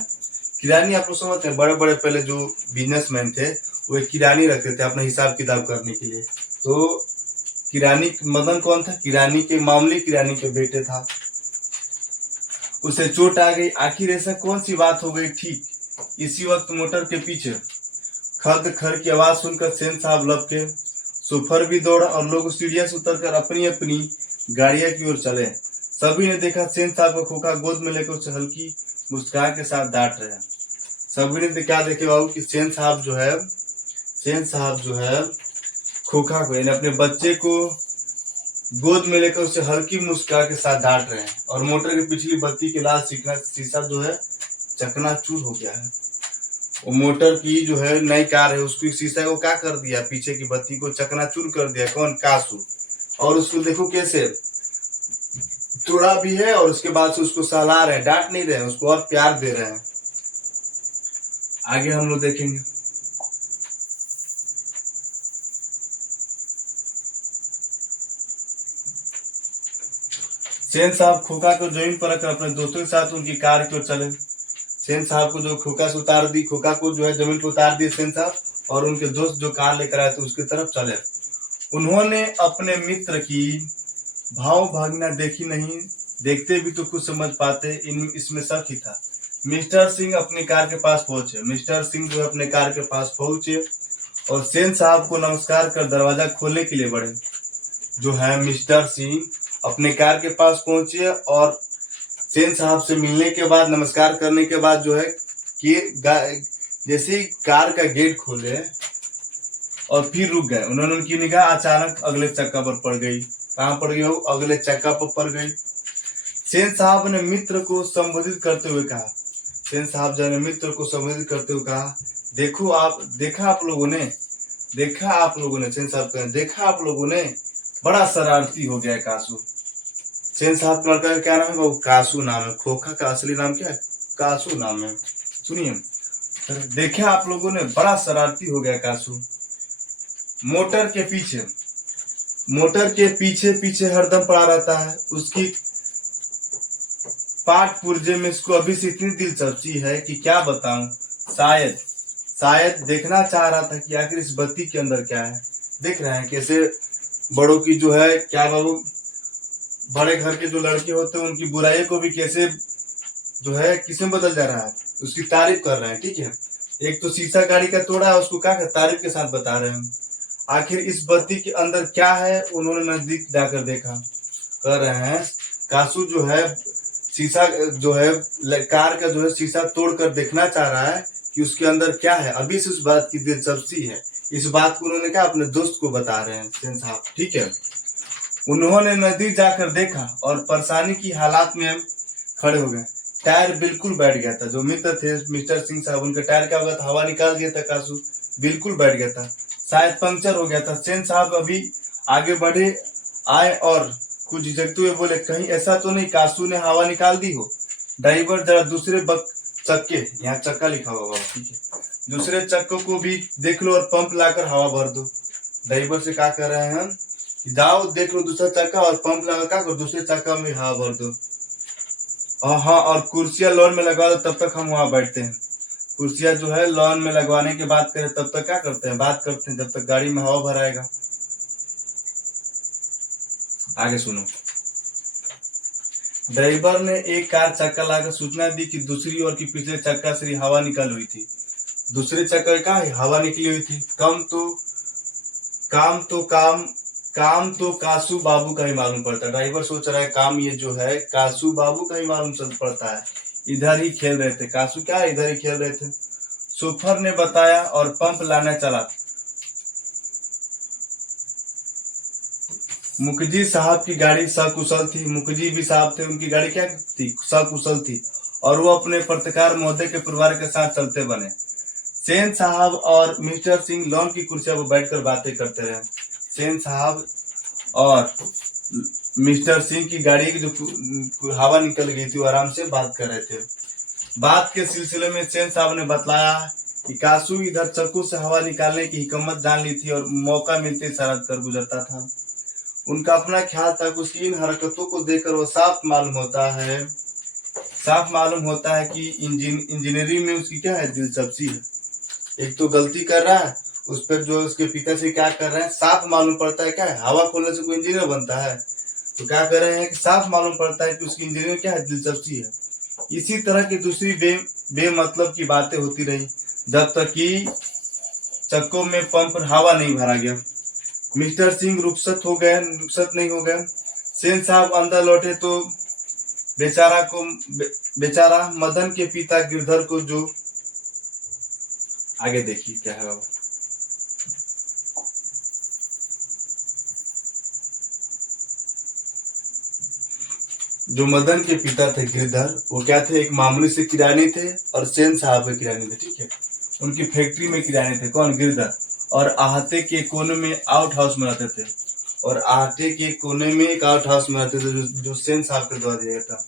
किरानी आप लोग समझते हैं, बड़े बड़े पहले जो बिजनेसमैन थे वो एक किरानी रखते थे अपना हिसाब किताब करने के लिए। तो किरानी, मदन कौन था, किरानी के, मामूली किरानी के बेटे था। उसे चोट आ गई। आखिर ऐसा कौन सी बात हो गई। ठीक इसी वक्त मोटर के पीछे खद खर की आवाज सुनकर सेन साहब लपके। सुफर भी दौड़ा और लोग सीढ़ियां से उतरकर अपनी अपनी गाड़ियां की ओर चले। सभी ने देखा सेन साहब को खोखा गोद में लेकर उसे हल्की मुस्कान के साथ डांट रहे हैं। सभी ने क्या देखे बाबू कि सेन साहब जो है खोखा को, यानी अपने बच्चे को गोद में लेकर उसे हल्की मुस्कान के साथ डांट रहे हैं। और मोटर की पिछली बत्ती के लाल शीशा जो है चकनाचूर हो गया है। वो मोटर की जो है नई कार है, उसकी शीशा को क्या कर दिया, पीछे की बत्ती को चकनाचूर कर दिया। कौन, कासू। और उसको देखो कैसे तोड़ा भी है, और उसके बाद से उसको सहला रहे हैं, डांट नहीं रहे हैं, उसको और प्यार दे रहे हैं। आगे हम लोग देखेंगे। सेन साहब खोखा को जमीन पर रखकर अपने दोस्तों के साथ उनकी कार की ओर चले। सेन साहब को जो खोखा से उतार दी, खोखा को जो है जमीन पर उतार दिए सेन साहब, और उनके दोस्त जो कार लेकर आए थे उसकी तरफ चले। उन्होंने अपने मित्र की भाव भावना देखी नहीं, देखते भी तो कुछ समझ पाते, इसमें शक ही था। मिस्टर सिंह अपनी कार के पास पहुंचे। मिस्टर सिंह जो अपने कार के पास पहुंचे और सेन साहब को नमस्कार कर दरवाजा खोलने के लिए बढ़े। जो है मिस्टर सिंह अपने कार के पास पहुंचे और सेन साहब से मिलने के बाद, नमस्कार करने के बाद जो है कि जैसे ही कार का गेट खोले और फिर रुक गए। उन्होंने उनकी निगाह अचानक अगले चक्का पर पड़ गई। कहां पड़ गई हो, अगले चक्का पर पड़ गई। सेन साहब ने मित्र को संबोधित करते हुए कहा, सेन साहब जो है मित्र को संबोधित करते हुए कहा, देखा आप लोगों ने, सेन साहब कहें, देखा आप लोगों ने, बड़ा शरारती हो गया है कासू। सेन साहब का लड़का का क्या नाम है बाबू? कासू नाम है। खोखा का असली नाम क्या है? कासू नाम है। सुनिए, देखा आप लोगों ने, बड़ा शरारती हो गया कासू। मोटर के पीछे हरदम पड़ा रहता है। उसकी पाठ पुर्जे में इसको अभी से इतनी दिलचस्पी है कि क्या बताऊं। शायद देखना चाह रहा था कि आखिर इस बत्ती के अंदर क्या है। देख रहे हैं कैसे बड़ों की जो है क्या बाबू, बड़े घर के जो लड़के होते हैं उनकी बुराई को भी कैसे जो है किसमें बदल जा रहा है, उसकी तारीफ कर रहे हैं। ठीक है, एक तो शीशा गाड़ी का तोड़ा है, उसको क्या तारीफ के साथ बता रहे हैं। आखिर इस बत्ती के अंदर क्या है, उन्होंने नजदीक जाकर देखा। कर रहे हैं कासू जो है शीशा जो है कार का जो है शीशा तोड़कर देखना चाह रहा है कि उसके अंदर क्या है। अभी से उस बात की दिलचस्पी है। इस बात को उन्होंने क्या अपने दोस्त को बता रहे हैं सेन साहब। ठीक है, उन्होंने नजदीक जाकर देखा और परेशानी की हालात में खड़े हो गए। टायर बिल्कुल बैठ गया था। जो मित्र थे मिस्टर सिंह साहब, उनका टायर क्या हो गया था? हवा निकाल दिया था कासू, बिल्कुल बैठ गया था, शायद पंक्चर हो गया था। सेन साहब अभी आगे बढ़े आए और कुछ झिझकते हुए बोले, कहीं ऐसा तो नहीं कासू ने हवा निकाल दी हो? ड्राइवर जरा दूसरे चक्के, यहाँ चक्का लिखा होगा, ठीक है, दूसरे चक्कों को भी देख लो और पंप लाकर हवा भर दो। ड्राइवर से क्या कर रहे हैं, जाओ देख लो दूसरा चक्का और पंप लगा क्या करो, दूसरे चक्का में हवा भर दो। हाँ, और कुर्सियां लॉन में लगवा दो, तब तक हम वहां बैठते हैं। कुर्सियां जो है लॉन में लगवाने की बात करें तब तक क्या करते हैं, बात करते हैं, जब तक गाड़ी में हवा भराएगा। आगे सुनो, ड्राइवर ने एक कार चक्का लाकर सूचना दी कि दूसरी ओर की पिछले चक्का से हवा निकल हुई थी। दूसरे चक्कर का हवा निकली हुई थी। काम तो कासू बाबू का ही मालूम पड़ता है। ड्राइवर सोच रहा है काम ये जो है कासू बाबू का ही मालूम चल पड़ता है। इधर ही खेल रहे थे कासू, क्या इधर ही खेल रहे थे। शोफर ने बताया और पंप लाने चला। मुखर्जी साहब की गाड़ी सकुशल थी। मुखर्जी भी साहब थे, उनकी गाड़ी क्या थी? सकुशल थी, और वो अपने पत्रकार महोदय के परिवार के साथ चलते बने। सेन साहब और मिस्टर सिंह लॉन की कुर्सियों पर बैठकर बातें करते रहे। सेन साहब और मिस्टर सिंह की गाड़ी की जो हवा निकल गई थी वो आराम से बात कर रहे थे। बात के सिलसिले में सेन साहब ने बतलाया कि कासू इधर चक्कू से हवा निकालने की हिकमत जान ली थी और मौका मिलते शरारत कर गुजरता था। उनका अपना ख्याल था कि उसकी इन हरकतों को देखकर वो साफ मालूम होता है कि इंजीनियरिंग में उसकी क्या है, दिलचस्पी है। एक तो गलती कर रहा है, उस पर जो उसके पिता से क्या कर रहे हैं, साफ मालूम पड़ता है क्या है, हवा खोलने से कोई इंजीनियर बनता है। तो क्या कर रहे हैं कि साफ मालूम पड़ता है कि उसकी इंजीनियरिंग क्या है, दिलचस्पी है। इसी तरह की दूसरी बेमतलब की बातें होती रही जब तक कि चक्कों में पंप पर हवा नहीं भरा गया। मिस्टर सिंह रुखसत नहीं हो गए। सेन साहब अंदर लौटे तो बेचारा मदन के पिता गिरधर को, जो आगे देखिए क्या है बाबा। जो मदन के पिता थे गिरधर, वो क्या थे, एक मामूली से किरानी थे और सेन साहब के किरानी थे। ठीक है, उनकी फैक्ट्री में किरानी थे। कौन? गिरधर। और आहते के कोने में आउट हाउस में रहते थे। और आहते के कोने में एक आउट हाउस में रहते थे जो सेन साहब के द्वारा दिया था।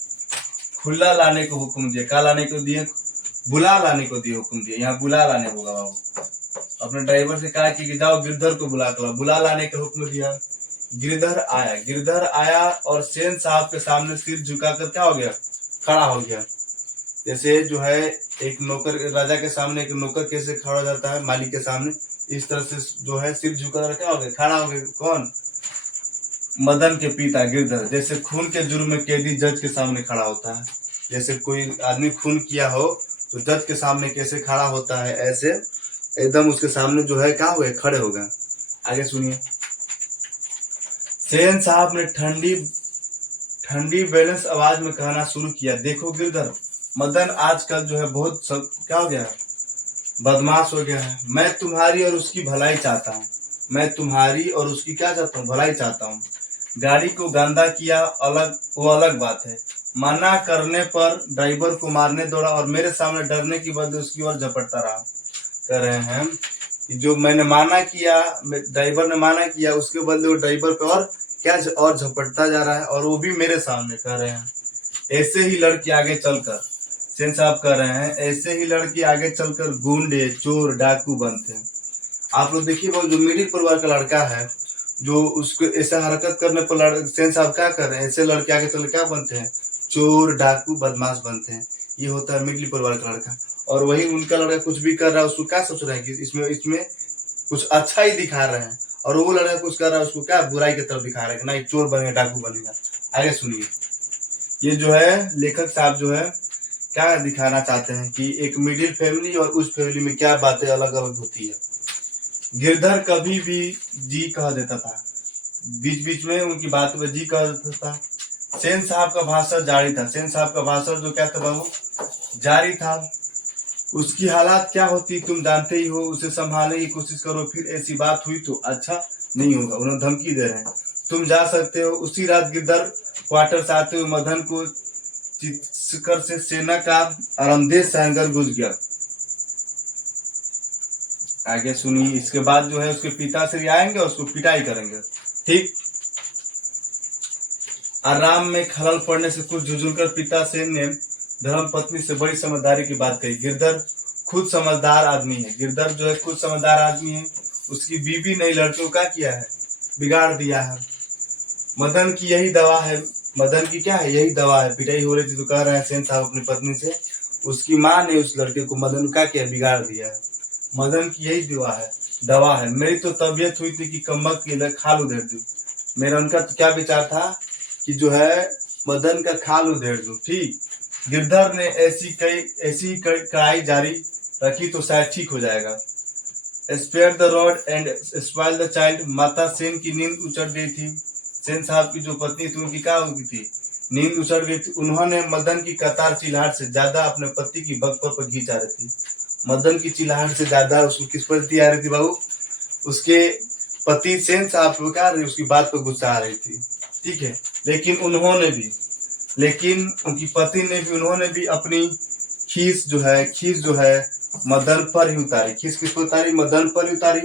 खुला लाने को हुक्म दिया। क्या लाने को दिए? बुला लाने को दिए, हुक्म दिया। यहाँ बुला लाने होगा बाबू। अपने ड्राइवर से कहा कि जाओ गिरधर को बुला कर, बुला लाने का हुक्म दिया। गिरधर आया और सेन साहब के सामने सिर झुकाकर क्या हो गया, खड़ा हो गया। जैसे जो है एक नौकर, राजा के सामने एक नौकर कैसे खड़ा हो जाता है मालिक के सामने, इस तरह से जो है सिर झुकाकर क्या हो गया, खड़ा हो गया। कौन? मदन के पिता गिरधर। जैसे खून के जुर्म में कैदी जज के सामने खड़ा होता है, जैसे कोई आदमी खून किया हो तो जज के सामने कैसे खड़ा होता है, ऐसे एकदम उसके सामने जो है क्या हुए, खड़े हो गए। आगे सुनिए। सेन साहब ने ठंडी बैलेंस आवाज में कहना शुरू किया, देखो गिरधर, मदन आजकल जो है बहुत सब क्या हो गया, बदमाश हो गया है। मैं तुम्हारी और उसकी भलाई चाहता हूँ। मैं तुम्हारी और उसकी क्या चाहता हूँ, भलाई चाहता हूँ। गाड़ी को गंदा किया वो अलग बात है। मना करने पर ड्राइवर को मारने दौड़ा और मेरे सामने डरने की बदले उसकी ओर झपटता रहा। कह रहे हैं कि जो मैंने माना किया, ड्राइवर ने माना किया, उसके बदले वो ड्राइवर पे और क्या और झपटता जा रहा है, और वो भी मेरे सामने। कह रहे हैं ऐसे ही लड़की आगे चलकर, सेन साहब कह रहे हैं ऐसे ही लड़की आगे चलकर गुंडे, चोर, डाकू बनते हैं। आप लोग देखिए वो जो मिडिल परिवार का लड़का है, जो उसको ऐसा हरकत करने पर सेन साहब क्या कर रहे हैं, ऐसे लड़के आगे चल क्या बनते हैं, चोर, डाकू, बदमाश बनते हैं। ये होता है मिडिल परिवार का लड़का। और वही उनका लड़का कुछ भी कर रहा है, उसको क्या सोच रहे हैं कि इसमें इसमें कुछ अच्छा ही दिखा रहे हैं, और वो लड़का कुछ कर रहा है उसको क्या बुराई की तरफ दिखा रहे हैं, नहीं चोर बनेगा, डाकू बनेगा। आगे सुनिए, ये जो है लेखक साहब जो है क्या दिखाना चाहते हैं कि एक मिडिल फैमिली और उस फैमिली में क्या बातें अलग अलग होती है। गिरधर कभी भी जी कह देता था, बीच बीच में उनकी बात में जी कह देता था। सेन साहब का भाषण जारी था, सेन साहब का भाषण जो क्या था बाबू, जारी था। उसकी हालात क्या होती तुम जानते ही हो, उसे संभालने की कोशिश करो, फिर ऐसी बात हुई तो अच्छा नहीं होगा। उन्हें धमकी दे रहे हैं, तुम जा सकते हो। उसी रात गिरधर क्वार्टर से आते हुए मदन को चित्सकर से सेना का आरामदेह सहनगर घुस गया। आगे सुनिए, इसके बाद जो है उसके पिता श्री आएंगे और उसको पिटाई करेंगे। ठीक, आराम में खलल पड़ने से कुछ झुझुरकर पिता सेन ने धर्म पत्नी से बड़ी समझदारी की बात कही। गिरधर खुद समझदार आदमी है, गिरधर जो है खुद समझदार आदमी है। उसकी बीवी नई लड़कियों का किया है, बिगाड़ दिया है। मदन की यही दवा है, मदन की क्या है, यही दवा है। पिटाई हो रही थी तो कह रहे हैं सेन साहब अपनी पत्नी से, उसकी माँ ने उस लड़के को मदन का किया, बिगाड़ दिया है। मदन की यही दवा है। मेरी तो तबीयत हुई थी कि कमबख्त के लिए खाल उधेड़ दूं। मेरा उनका तो क्या विचार था कि जो है मदन का खाल उधेड़ दूं। ठीक, गिरधर ने ऐसी कड़ाई जारी रखी तो शायद ठीक हो जाएगा। Spare the rod and spoil the child. माता सेन की नींद उचट गई थी। सेन साहब की जो पत्नी थी उनकी क्या हो गई थी, नींद उचट गई थी। उन्होंने मदन की कतार चिल्लाहट से ज्यादा अपने पति की बक पर घी जा रही थी। मदन की चिल्लाहट से ज्यादा उसको किस पर आ रही थी बाबू, उसके पति सेन साहब को क्या उसकी बात पर गुस्सा आ रही थी। ठीक है, लेकिन उनकी पति ने भी, उन्होंने भी अपनी खीस जो है मदन पर ही उतारी। खीस किस पर उतारी, मदन पर ही उतारी।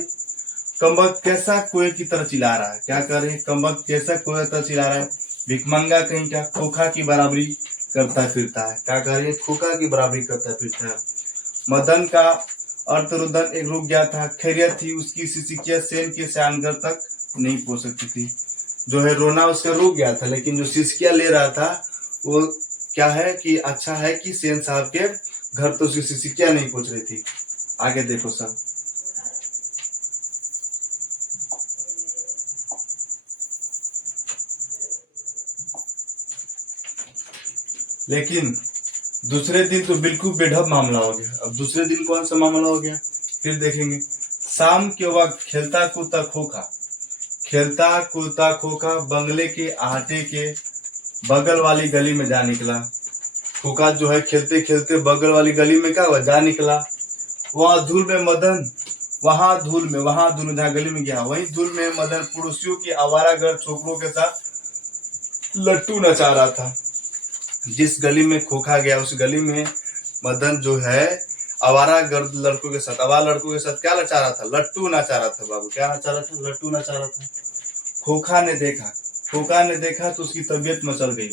कमबख्त कैसा कुएं की तरह चिल्ला रहा है, क्या करे, कमबख्त कैसा कुएं की तरह चिल्ला रहा है, भिखमंगा कहीं क्या, खोखा की बराबरी करता फिरता है। क्या करे, खोखा की बराबरी करता फिरता है। मदन का अर्थरुदन एक रुक गया था। खैरियत थी, उसकी सिसिकिया सेन के स्यानगर तक नहीं पहुंच सकती थी। जो है रोना उसका रुक गया था, लेकिन जो सिसकिया ले रहा था वो क्या है कि अच्छा है कि सेन साहब के घर तो उसकी सिसकिया नहीं पहुंच रही थी। आगे देखो सब, लेकिन दूसरे दिन तो बिल्कुल बेढब मामला हो गया। अब दूसरे दिन कौन सा मामला हो गया फिर देखेंगे। शाम के वक्त खेलता कूदता खोखा बंगले के आहटे के बगल वाली गली में जा निकला। खोखा जो है खेलते खेलते बगल वाली गली में क्या हुआ, जा निकला। वहां धूल में जहाँ गली में गया, वही धूल में मदन पड़ोसियों की आवारागर्द छोकरों के साथ लट्टू नचा रहा था। जिस गली में खोखा गया उस गली में मदन जो है आवारागर्द लड़कों के साथ क्या नचा रहा था, लट्टू नचा रहा था बाबू। क्या नचा रहा था, लट्टू नचा रहा था। खोखा ने देखा तो उसकी तबीयत मचल गई।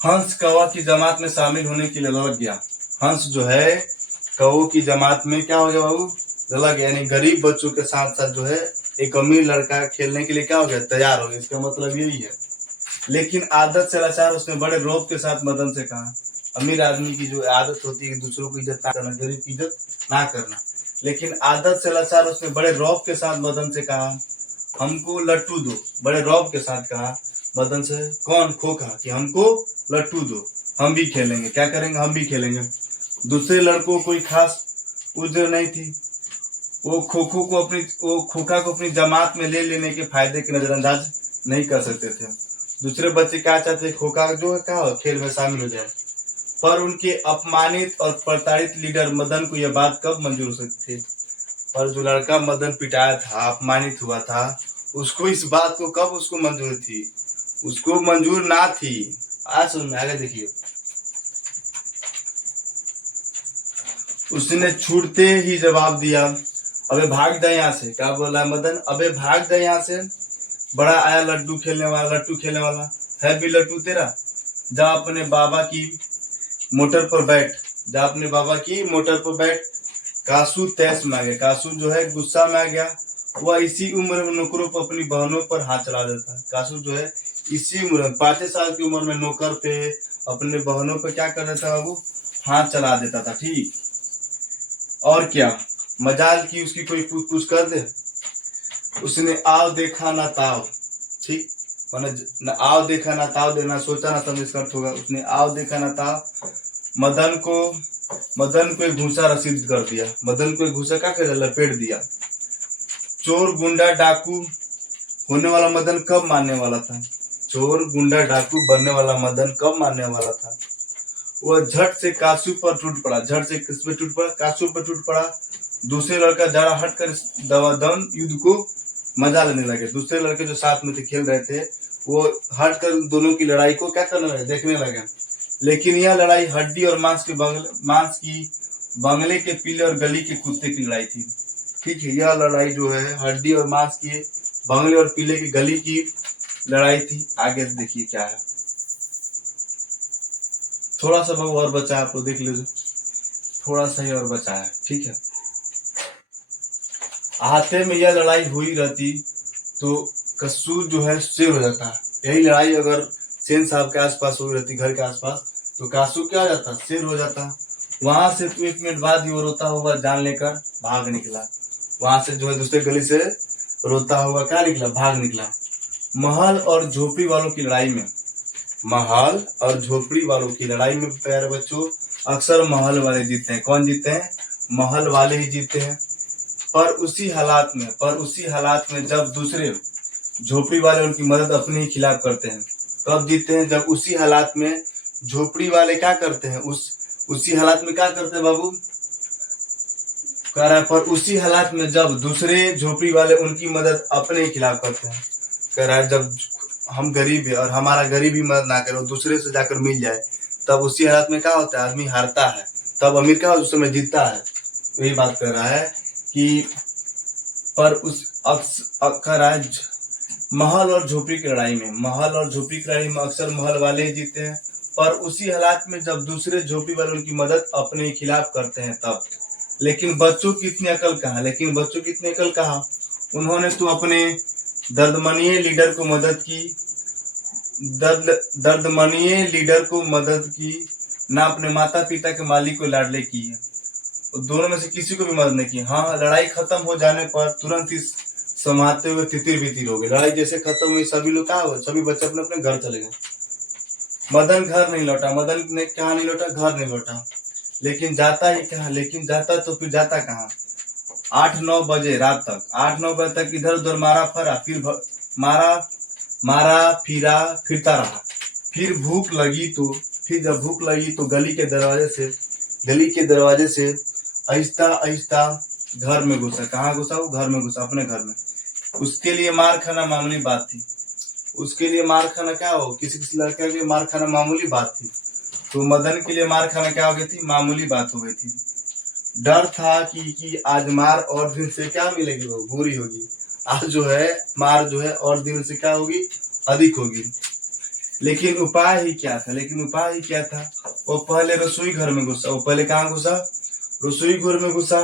हंस कौवा की जमात में शामिल होने के लिए लग गया। हंस जो है कौओं की जमात में क्या हो गया बाबू, लग गया। यानी गरीब बच्चों के साथ साथ जो है एक अमीर लड़का खेलने के लिए क्या हो गया, तैयार हो गया। इसका मतलब यही है। लेकिन आदत से लाचार उसने बड़े रौब के साथ मदन से कहा। अमीर आदमी की जो आदत होती है दूसरों की इज्जत ना करना, गरीब की इज्जत ना करना, लेकिन आदत से लाचार उसने बड़े रौब के साथ मदन से कहा, हमको लट्टू दो। बड़े रौब के साथ कहा मदन से, कौन, खोखा, कि हमको लट्टू दो, हम भी खेलेंगे। क्या करेंगे, हम भी खेलेंगे। दूसरे लड़कों कोई खास उज्र नहीं थी। वो खोखा को अपनी जमात में ले लेने के फायदे के नजरअंदाज नहीं कर सकते थे। दूसरे बच्चे क्या चाहते, खोखा जो है क्या खेल में शामिल हो जाए। पर उनके अपमानित और प्रताड़ित लीडर मदन को यह बात कब मंजूर हो सकती थी। पर जो लड़का मदन पिटाया था, अपमानित हुआ था, उसको इस बात को कब उसको मंजूर थी, उसको मंजूर ना थी। आज समझ में आगे देखिए। उसने छूटते ही जवाब दिया, अबे भाग जा यहाँ से। क्या बोला मदन? अबे भाग जा यहाँ से, बड़ा आया लड्डू खेलने वाला, लट्टू खेलने वाला है भी लट्टू तेरा। जा अपने बाबा की मोटर पर बैठ, जा अपने बाबा की मोटर पर बैठ। कासू तैस में आ गया, कासू जो है गुस्सा में आ गया। वह इसी उम्र में नौकरों पर अपनी बहनों पर हाथ चला देता है। कासू जो है इसी उम्र में 5 साल की उम्र में नौकर पे, अपने बहनों पे क्या कर देता बाबू? हाथ चला देता था। ठीक, और क्या मजाल की उसकी कोई कुछ कर दे। उसने आव देखा ना ताव, ठीक, न आव देखा ना ताव देना, सोचा ना समझ कर होगा। उसने आव देखा ना ताव, मदन को एक घूसा रसीद कर दिया। मदन को एक घूसा क्या कर दिया? लपेट दिया। चोर गुंडा डाकू होने वाला मदन कब मानने वाला था? चोर गुंडा डाकू बनने वाला मदन कब मानने वाला था? वह झट से कासू पर टूट पड़ा। झट से किस पे टूट पड़ा? कासू पर टूट पड़ा। दूसरे लड़का जरा हटकर दवादम युद्ध को मजा लेने लगे। दूसरे लड़के जो साथ में थे, खेल रहे थे, वो हटकर दोनों की लड़ाई को क्या करने लगे? देखने लगे। लेकिन यह लड़ाई हड्डी और मांस की बंगले के पीले और गली के कुत्ते की लड़ाई थी। ठीक है, यह लड़ाई जो है हड्डी और मांस की बंगले और पीले की गली की लड़ाई थी। आगे देखिए क्या है, थोड़ा सा भाव और बचा है, आप लोग देख लीजिए, थोड़ा सा ही और बचा है। ठीक है, हाथे में यह लड़ाई हुई रहती तो कसूर जो है शेर हो जाता है। यही लड़ाई अगर सेन साहब के आसपास हुई रहती, घर के आसपास, तो कासू क्या हो जाता? शेर हो जाता। वहां से तो 1 मिनट बाद ही वो रोता हुआ जान लेकर भाग निकला। वहां से जो है दूसरे गली से रोता हुआ क्या निकला? भाग निकला। महल और झोपड़ी वालों की लड़ाई में, महल और झोपड़ी वालों की लड़ाई में प्यारे बच्चों, अक्सर महल वाले जीते हैं। कौन जीते हैं? महल वाले ही जीते हैं। पर उसी हालात में जब दूसरे झोपड़ी वाले उनकी मदद अपने ही खिलाफ करते हैं। कब जीतते हैं? जब उसी हालात में झोपड़ी वाले क्या करते हैं? उसी हालात में क्या करते हैं बाबू? कह रहा है पर उसी हालात में जब दूसरे झोपड़ी वाले उनकी मदद अपने ही खिलाफ करते हैं। कह रहा है जब हम गरीब है और हमारा गरीब ही मदद ना करे और दूसरे से जाकर मिल जाए, तब उसी हालात में क्या होता है? आदमी हारता है, तब अमीर क्या उस समय जीतता है। यही बात कर रहा है कि पर उस अक्सर महल और झोपड़ी की लड़ाई में, महल और झोपड़ी की लड़ाई में अक्सर महल वाले ही जीते हैं। पर उसी हालात में जब दूसरे झोपड़ी वाले उनकी मदद अपने खिलाफ करते हैं तब। लेकिन बच्चों की इतनी अकल कहाँ? उन्होंने तो अपने दर्दमनीय लीडर को मदद की, दर्दमनीय लीडर को मदद की, ना अपने माता पिता के मालिक को लाडले की है। दोनों में से किसी को भी मदद नहीं की। हाँ, लड़ाई खत्म हो जाने पर तुरंत ही समाते हुए तितिर बितिर हो गए। लड़ाई जैसे खत्म हुई, सभी लोग क्या हुए? सभी बच्चे अपने अपने घर चले गए। मदन घर नहीं लौटा। मदन ने कहा नहीं लौटा? घर नहीं लौटा। लेकिन जाता ही कहाँ? लेकिन जाता तो फिर जाता कहाँ? 8-9 बजे रात तक, 8-9 बजे तक इधर उधर मारा फरा, फिर मारा फिरा फिरता रहा। फिर जब भूख लगी तो गली के दरवाजे से आहिस्ता आहिस्ता घर में घुसा। कहाँ घुसा? वो घर में घुसा, अपने घर में। उसके लिए मार खाना मामूली बात थी। उसके लिए मार खाना क्या हो? किसी लड़के के लिए मार खाना मामूली बात थी, तो मदन के लिए मार खाना क्या हो गई थी? मामूली बात हो गई थी। डर था कि आज मार और दिन से क्या मिलेगी? वो बुरी होगी। आज जो है मार जो है और दिन से क्या होगी? अधिक होगी। लेकिन उपाय ही क्या था? वो पहले रसोई घर में घुसा। वो पहले कहाँ घुसा? रसोई घर में घुसा।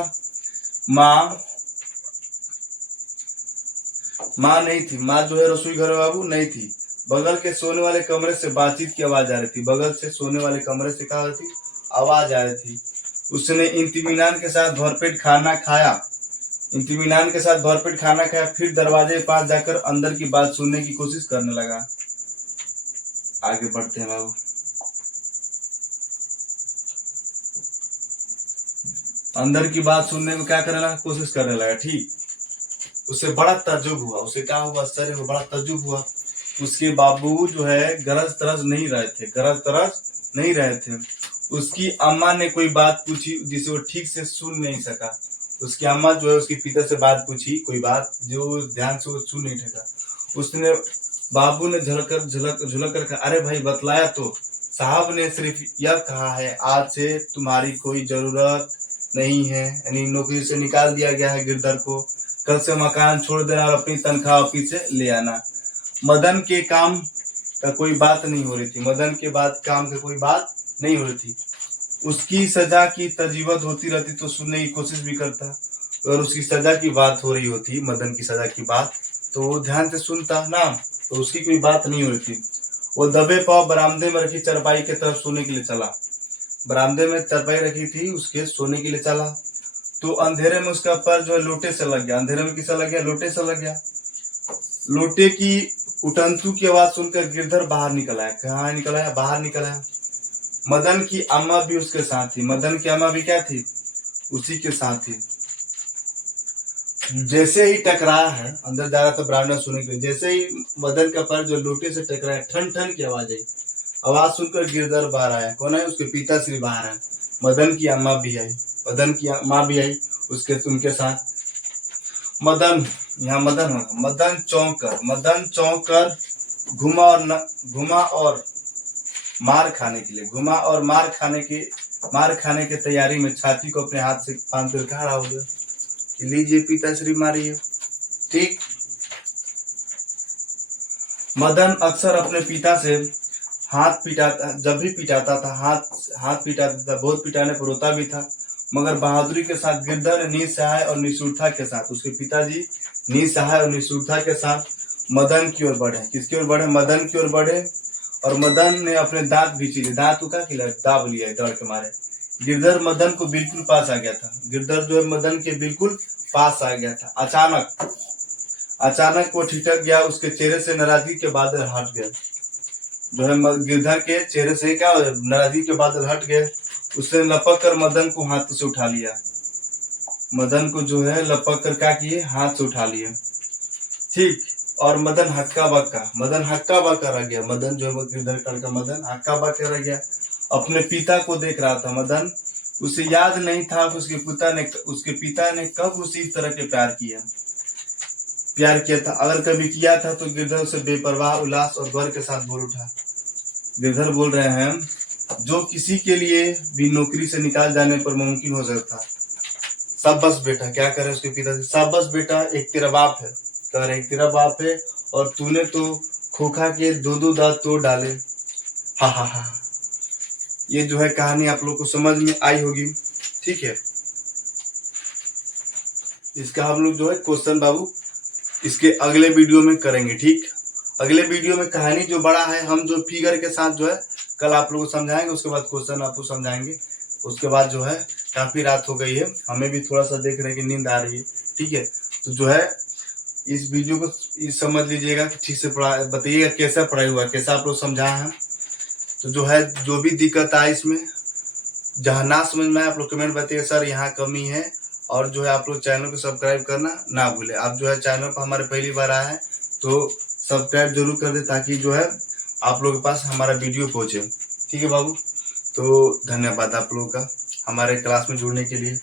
माँ नहीं थी। माँ जो है रसोई घर में बाबू नहीं थी। बगल के सोने वाले कमरे से बातचीत की आवाज आ रही थी। बगल से सोने वाले कमरे से क्या थी? आवाज आ रही थी। उसने इत्मीनान के साथ भरपेट खाना खाया। फिर दरवाजे के पास जाकर अंदर की बात सुनने की कोशिश करने लगा। आगे बढ़ते हैं बाबू। अंदर की बात सुनने को क्या करने लगा? कोशिश करने लगा। ठीक, उसे बड़ा तजुब हुआ। उसे क्या हुआ? आश्चर्य हुआ, बड़ा तजुब हुआ। उसके बाबू जो है गरज तरज नहीं रहे थे। उसकी अम्मा ने कोई बात पूछी जिसे वो ठीक से सुन नहीं सका। उसकी अम्मा जो है उसके पिता से बात पूछी, कोई बात जो ध्यान से वो सुन नहीं सका। उसने बाबू ने झलक कर कहा, अरे भाई बतलाया तो, साहब ने सिर्फ यह कहा है आज से तुम्हारी कोई जरूरत नहीं है, यानी नौकरी से निकाल दिया गया है गिरधर को, कल से मकान छोड़ देना और अपनी तनख्वाह ऑफिस से ले आना। मदन के काम का कोई बात नहीं हो रही थी, मदन के बाद काम की कोई बात नहीं हो रही थी। उसकी सजा की तजीवत होती रहती तो सुनने की कोशिश भी करता, और उसकी सजा की बात हो रही होती, मदन की सजा की बात, तो वो ध्यान से सुनता ना, तो उसकी कोई बात नहीं हो रही थी। वो दबे पाव बरामदे में रखी चारपाई की तरफ सोने के लिए चला, बरामदे में चारपाई रखी थी उसके सोने के लिए चला, तो अंधेरे में उसका पैर जो है लोटे से लग गया। अंधेरे में किसा लग गया? लोटे से लग गया। लोटे की उटंतु की आवाज सुनकर गिरधर बाहर निकल आया। कहाँ निकल आया? बाहर निकल आया। मदन की अम्मा भी उसके साथ थी। मदन की अम्मा भी क्या थी? उसी के साथ थी। जैसे ही टकराया है, अंदर जा रहा था ब्राह्मण सुनने के लिए, जैसे ही मदन का पैर जो लोटे से टकराया, ठन ठन की आवाज आई। आवाज सुनकर गिरधर बाहर आया। कौन है? उसके पिताश्री बाहर आए। मदन की अम्मा भी आई, मदन की माँ भी आई उनके साथ। मदन, यहाँ मदन होगा, मदन चौंक कर घुमा और मार खाने के लिए, मार खाने की तैयारी में छाती को अपने हाथ से बांध कर खड़ा हो गया कि लीजिए पिताश्री मारिए। ठीक। मदन अक्सर अपने पिता से हाथ पिटाता, जब भी पिटाता था हाथ पिटाता था, बहुत पिटाने पर रोता भी था, मगर बहादुरी के साथ गिरधर निस्सहाय और निष्ठुरता के साथ, उसके पिताजी निस्सहाय और निष्ठुरता के साथ मदन की ओर बढ़े। किसकी ओर बढ़े? मदन की ओर बढ़े। और मदन ने अपने दांत भी चीरे, दांत को क्या किया? दाब लिया डर के मारे। गिरधर मदन को बिल्कुल पास आ गया था। गिरधर जो है मदन के बिल्कुल पास आ गया था। अचानक वो ठिठक गया, उसके चेहरे से नाराजगी के बादल हट गए। जो है गिरधर के चेहरे से क्या नाराजगी के बादल हट गए। उसने लपक कर मदन को हाथ से उठा लिया। मदन को जो है लपक कर क्या किए? हाथ से उठा लिए। ठीक। और मदन हक्का बक्का रह गया। मदन जो है गिरधर का मदन हक्का बक्का रह गया। अपने पिता को देख रहा था मदन। उसे याद नहीं था कि उसके पिता ने कब उसे इस तरह के प्यार किया था। अगर कभी किया था तो गिरधर उसे बेपरवाह, उल्लास और गर्व के साथ बोल उठा। गिरधर बोल रहे हैं, जो किसी के लिए भी नौकरी से निकाल जाने पर मुमकिन हो सकता। शाबाश बेटा, क्या करे उसके पिता से? शाबाश बेटा, एक तेरा बाप है। कह रहे एक तेरा बाप है और तूने तो खोखा के दो दांत तोड़ डाले। हा हा हा। ये जो है कहानी आप लोग को समझ में आई होगी। ठीक है। इसका हम लोग जो है क्वेश्चन बाबू इसके अगले वीडियो में करेंगे। ठीक। अगले वीडियो में कहानी जो बड़ा है, हम जो फिगर के साथ जो है कल आप लोगों को समझाएंगे, उसके बाद क्वेश्चन आपको समझाएंगे। उसके बाद जो है काफी रात हो गई है, हमें भी थोड़ा सा देख रहे हैं कि नींद आ रही है। ठीक है। तो जो है इस वीडियो को समझ लीजिएगा कि ठीक से बताइएगा कैसा पढ़ाई हुआ, कैसा आप लोग समझाए हैं। तो जो है जो भी दिक्कत आए इसमें, जहाँ ना समझ में आए आप लोग कमेंट बताइए सर यहाँ कमी है। और जो है आप लोग चैनल को सब्सक्राइब करना ना भूले। आप जो है चैनल पर हमारे पहली बार आए हैं तो सब्सक्राइब जरूर कर दे, ताकि जो है आप लोगों के पास हमारा वीडियो पहुंचे। ठीक है बाबू। तो धन्यवाद आप लोगों का हमारे क्लास में जुड़ने के लिए।